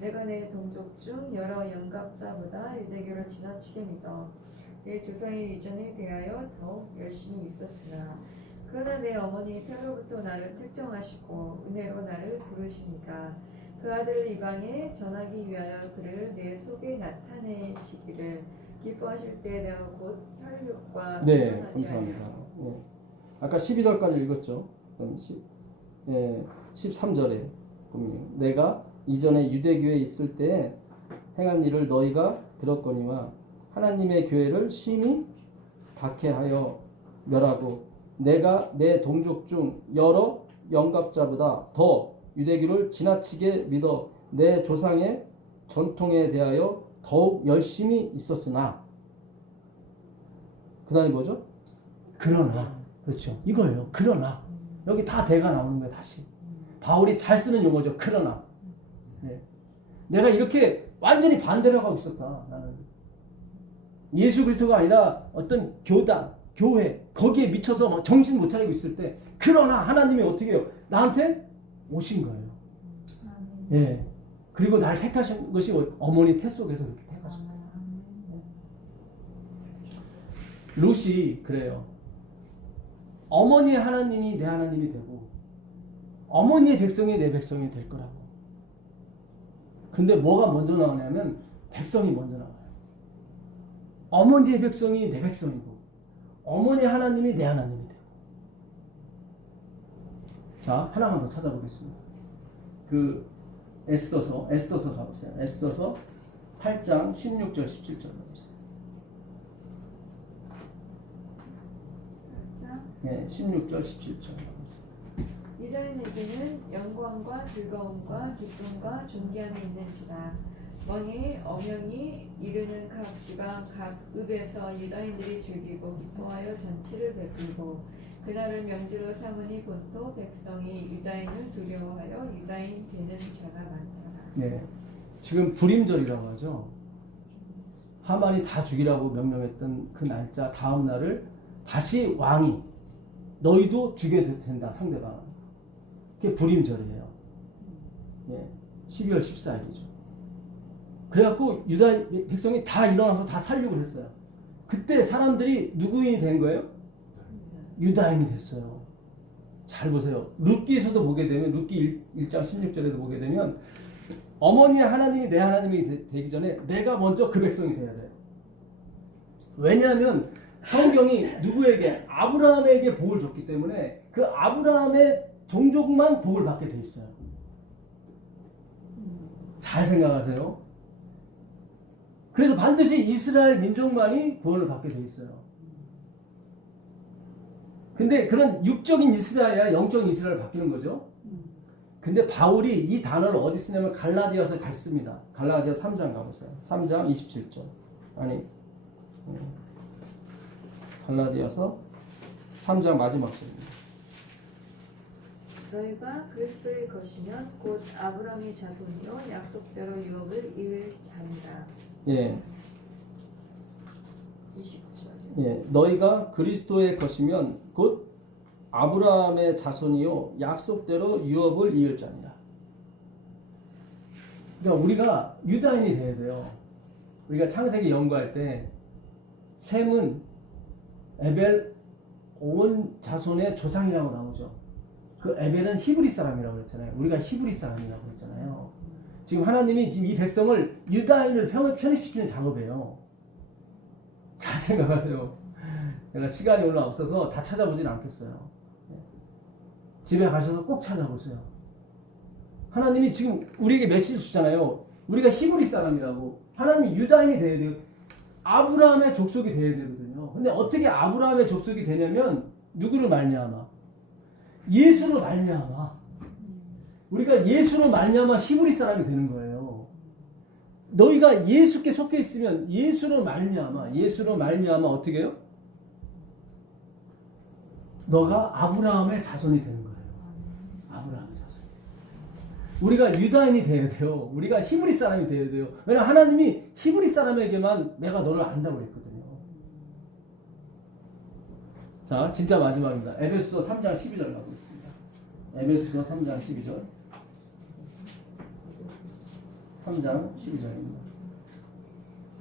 내가 내 동족 중 여러 영갑자보다 유대교를 지나치게 믿어 내 조상의 유전에 대하여 더욱 열심히 있었으나 그러나 내 어머니 태로부터 나를 특정하시고 은혜로 나를 부르시니까 그 아들을 이방에 전하기 위하여 그를 내 속에 나타내시기를 기뻐하실 때 내가 곧 혈육과 네, 분별하지 감사합니다. 아니하고. 예. 아까 12절까지 읽었죠? 그럼 13절에 보면 내가 이전에 유대교에 있을 때 행한 일을 너희가 들었거니와 하나님의 교회를 심히 박해하여 멸하고 내가 내 동족 중 여러 영갑자보다 더 유대교를 지나치게 믿어 내 조상의 전통에 대하여 더욱 열심히 있었으나 그 다음에 뭐죠? 그러나 그렇죠. 이거예요. 그러나 여기 다 대가 나오는 거예요. 다시 바울이 잘 쓰는 용어죠. 그러나 네. 내가 이렇게 완전히 반대로 가고 있었다. 나는 예수 그리스도가 아니라 어떤 교단, 교회 거기에 미쳐서 막 정신 못 차리고 있을 때 그러나 하나님이 어떻게 해요? 나한테 오신 거예요. 예. 그리고 날 택하신 것이 어머니 태 속에서 그렇게 택하신 거예요. 롯이 그래요. 어머니의 하나님이 내 하나님이 되고 어머니의 백성이 내 백성이 될 거라고. 근데 뭐가 먼저 나오냐면 백성이 먼저 나와요. 어머니의 백성이 내 백성이고 어머니의 하나님이 내 하나님이 되고. 자, 하나만 더 찾아보겠습니다. 그 에스더서 가보세요. 에스더서 8장 16절 17절 가보세요. 네, 16절 17절 유다인에게는 영광과 즐거움과 기쁨과 존귀함이 있는지라 원이 엄연히 이르는 각 지방 각 읍에서 유다인들이 즐기고 기뻐하여 잔치를 베풀고 그날을 명주로 삼으니 본토 백성이 유다인을 두려워하여 유다인 되는 자가 많더라. 네, 지금 불임절이라고 하죠. 하만이 다 죽이라고 명령했던 그 날짜 다음 날을 다시 왕이 너희도 죽여도 된다 상대방. 그게 불임절이에요. 예, 12월 14일이죠. 그래갖고 유다 백성이 다 일어나서 다 살육을 했어요. 그때 사람들이 누구인이 된 거예요? 유다인이 됐어요. 잘 보세요. 룻기에서도 보게 되면 룻기 1장 16절에도 보게 되면 어머니의 하나님이 내 하나님이 되기 전에 내가 먼저 그 백성이 돼야 돼요. 왜냐하면 성경이 누구에게? 아브라함에게 복을 줬기 때문에 그 아브라함의 종족만 복을 받게 돼 있어요. 잘 생각하세요. 그래서 반드시 이스라엘 민족만이 구원을 받게 돼 있어요. 근데 그런 육적인 이스라엘이야 영적인 이스라엘 바뀌는 거죠. 근데 바울이 이 단어를 어디 쓰냐면 갈라디아서 잘 씁니다. 갈라디아 3장 가보세요. 3장 27절. 아니 갈라디아서 3장 마지막 절입니다. 너희가 그리스도의 것이면 곧 아브라함의 자손이요 약속대로 유업을 이을 자니라. 예, 20절. 예, 너희가 그리스도의 것이면 곧 아브라함의 자손이요 약속대로 유업을 이을 자니라. 그러니까 우리가 유다인이 돼야 돼요. 우리가 창세기 연구할 때 셈은 에벨 온 자손의 조상이라고 나오죠. 그 에벨은 히브리 사람이라고 그랬잖아요. 우리가 히브리 사람이라고 그랬잖아요. 지금 하나님이 지금 이 백성을 유다인을 편입시키는 작업이에요. 잘 생각하세요. 제가 시간이 오늘 없어서 다 찾아보진 않겠어요. 집에 가셔서 꼭 찾아보세요. 하나님이 지금 우리에게 메시지 주잖아요. 우리가 히브리 사람이라고. 하나님이 유다인이 돼야 돼요. 아브라함의 족속이 돼야 되거든요. 근데 어떻게 아브라함의 족속이 되냐면 누구를 말미암아? 예수로 말미암아. 우리가 예수로 말미암아 히브리 사람이 되는 거예요. 너희가 예수께 속해 있으면 예수로 말미암아 어떻게 해요? 너가 아브라함의 자손이 되는 거예요. 아브라함의 자손. 우리가 유다인이 돼야 돼요. 우리가 히브리 사람이 돼야 돼요. 왜냐하면 하나님이 히브리 사람에게만 내가 너를 안다고 그랬거든요. 자, 진짜 마지막입니다. 에베소서 3장 12절 가고 있습니다. 에베소서 3장 12절. 3장 12절입니다.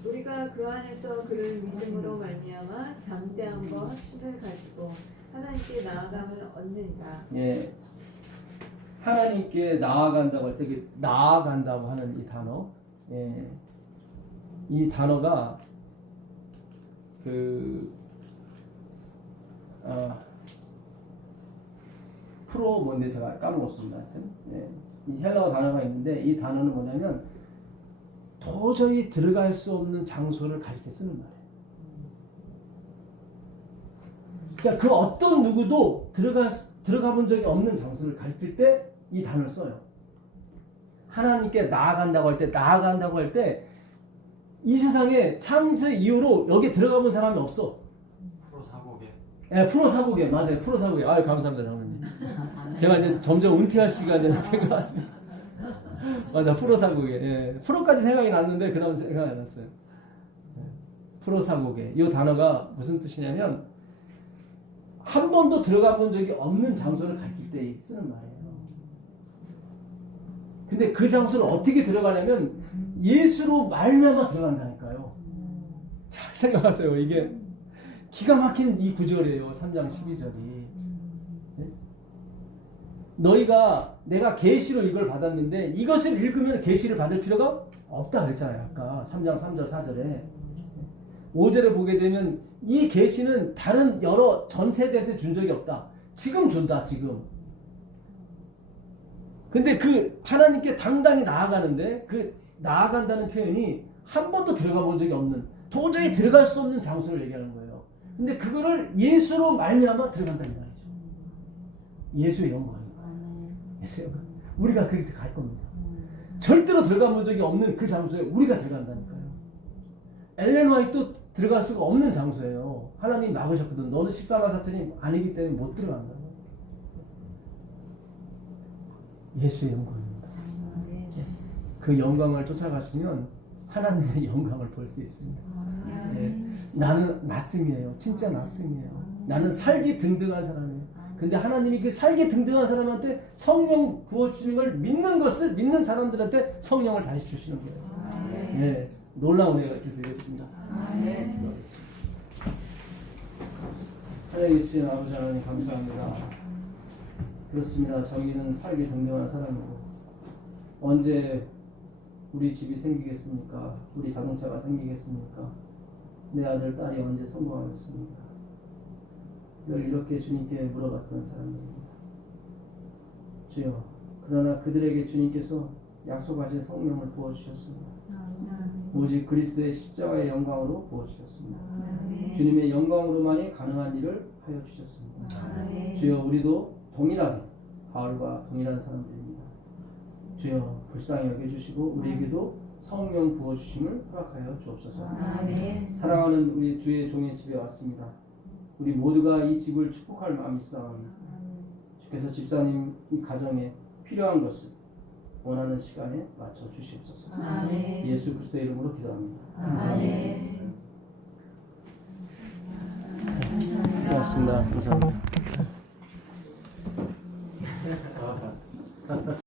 우리가 그 안에서 그를 믿음으로 말미암아 담대함과 확신을 가지고 하나님께 나아감을 얻는다. 예. 하나님께 나아간다고 할 때 나아간다고 하는 이 단어. 예. 이 단어가 프로 뭔데 제가 까먹었습니다. 하여튼. 예. 이 헬라어 단어가 있는데 이 단어는 뭐냐면 도저히 들어갈 수 없는 장소를 가리켜 쓰는 말이에요. 그러니까 그 어떤 누구도 들어가 본 적이 없는 장소를 가리킬 때 이 단어를 써요. 하나님께 나아간다고 할 때 이 세상에 창세 이후로 여기 들어가 본 사람이 없어. 프로 사고계. 예, 프로 사고계 맞아요. 프로 사고계. 아유 감사합니다 장모님. 제가 이제 점점 은퇴할 시간이 된 것 같습니다. 맞아, 프로 사고계. 예, 프로까지 생각이 났는데 그 다음 생각이 안 났어요. 프로 사고계. 이 단어가 무슨 뜻이냐면 한 번도 들어가 본 적이 없는 장소를 가리킬 때 쓰는 말이에요. 근데 그 장소를 어떻게 들어가냐면 예수로 말미암아 들어간다니까요. 잘 생각하세요. 이게 기가 막힌 이 구절이에요. 3장 12절이. 너희가 내가 계시로 이걸 받았는데 이것을 읽으면 계시를 받을 필요가 없다 그랬잖아요. 아까 3장 3절 4절에 5절에 보게 되면 이 계시는 다른 여러 전 세대한테 준 적이 없다. 지금 준다. 지금. 근데 그 하나님께 당당히 나아가는데 그 나아간다는 표현이 한 번도 들어가 본 적이 없는 도저히 들어갈 수 없는 장소를 얘기하는 거예요. 근데 그거를 예수로 말미암아 들어간다는 말이죠. 예수의 영광. 예수의 영광. 우리가 그렇게 갈 겁니다. 절대로 들어가 본 적이 없는 그 장소에 우리가 들어간다니까요. 엘렌 화이트도 들어갈 수가 없는 장소예요. 하나님 막으셨거든. 너는 14만 4천이 아니기 때문에 못 들어간다고. 예수의 영광입니다. 그 영광을 쫓아가시면 하나님의 영광을 볼 수 있습니다. 네. 나는 낫승이에요. 진짜 낫승이에요. 나는 살기 등등한 사람이에요. 근데 하나님이 그 살기 등등한 사람한테 성령 부어주시는 걸 믿는 사람들한테 성령을 다시 주시는 거예요. 네. 놀라운 은혜가 이렇게 되겠습니다. 하나님 계신 아버지 하나님 감사합니다. 그렇습니다. 저희는 살기 등등한 사람이고 언제 우리 집이 생기겠습니까? 우리 자동차가 생기겠습니까? 내 아들, 딸이 언제 성공하겠습니까? 늘 이렇게 주님께 물어봤던 사람들입니다. 주여, 그러나 그들에게 주님께서 약속하신 성령을 부어주셨습니다. 오직 그리스도의 십자가의 영광으로 부어주셨습니다. 주님의 영광으로만이 가능한 일을 하여 주셨습니다. 주여, 우리도 동일하게 바울과 동일한 사람들입니다. 주여, 불쌍히 여겨주시고 우리에게도 성령 부어주심을 허락하여 주옵소서. 사랑하는 우리 주의 종의 집에 왔습니다. 우리 모두가 이 집을 축복할 마음이 있사옵니다. 주께서 집사님 이 가정에 필요한 것을 원하는 시간에 맞춰 주시옵소서. 아멘. 예수 그리스도의 이름으로 기도합니다. 아멘. 고맙습니다. 감사합니다.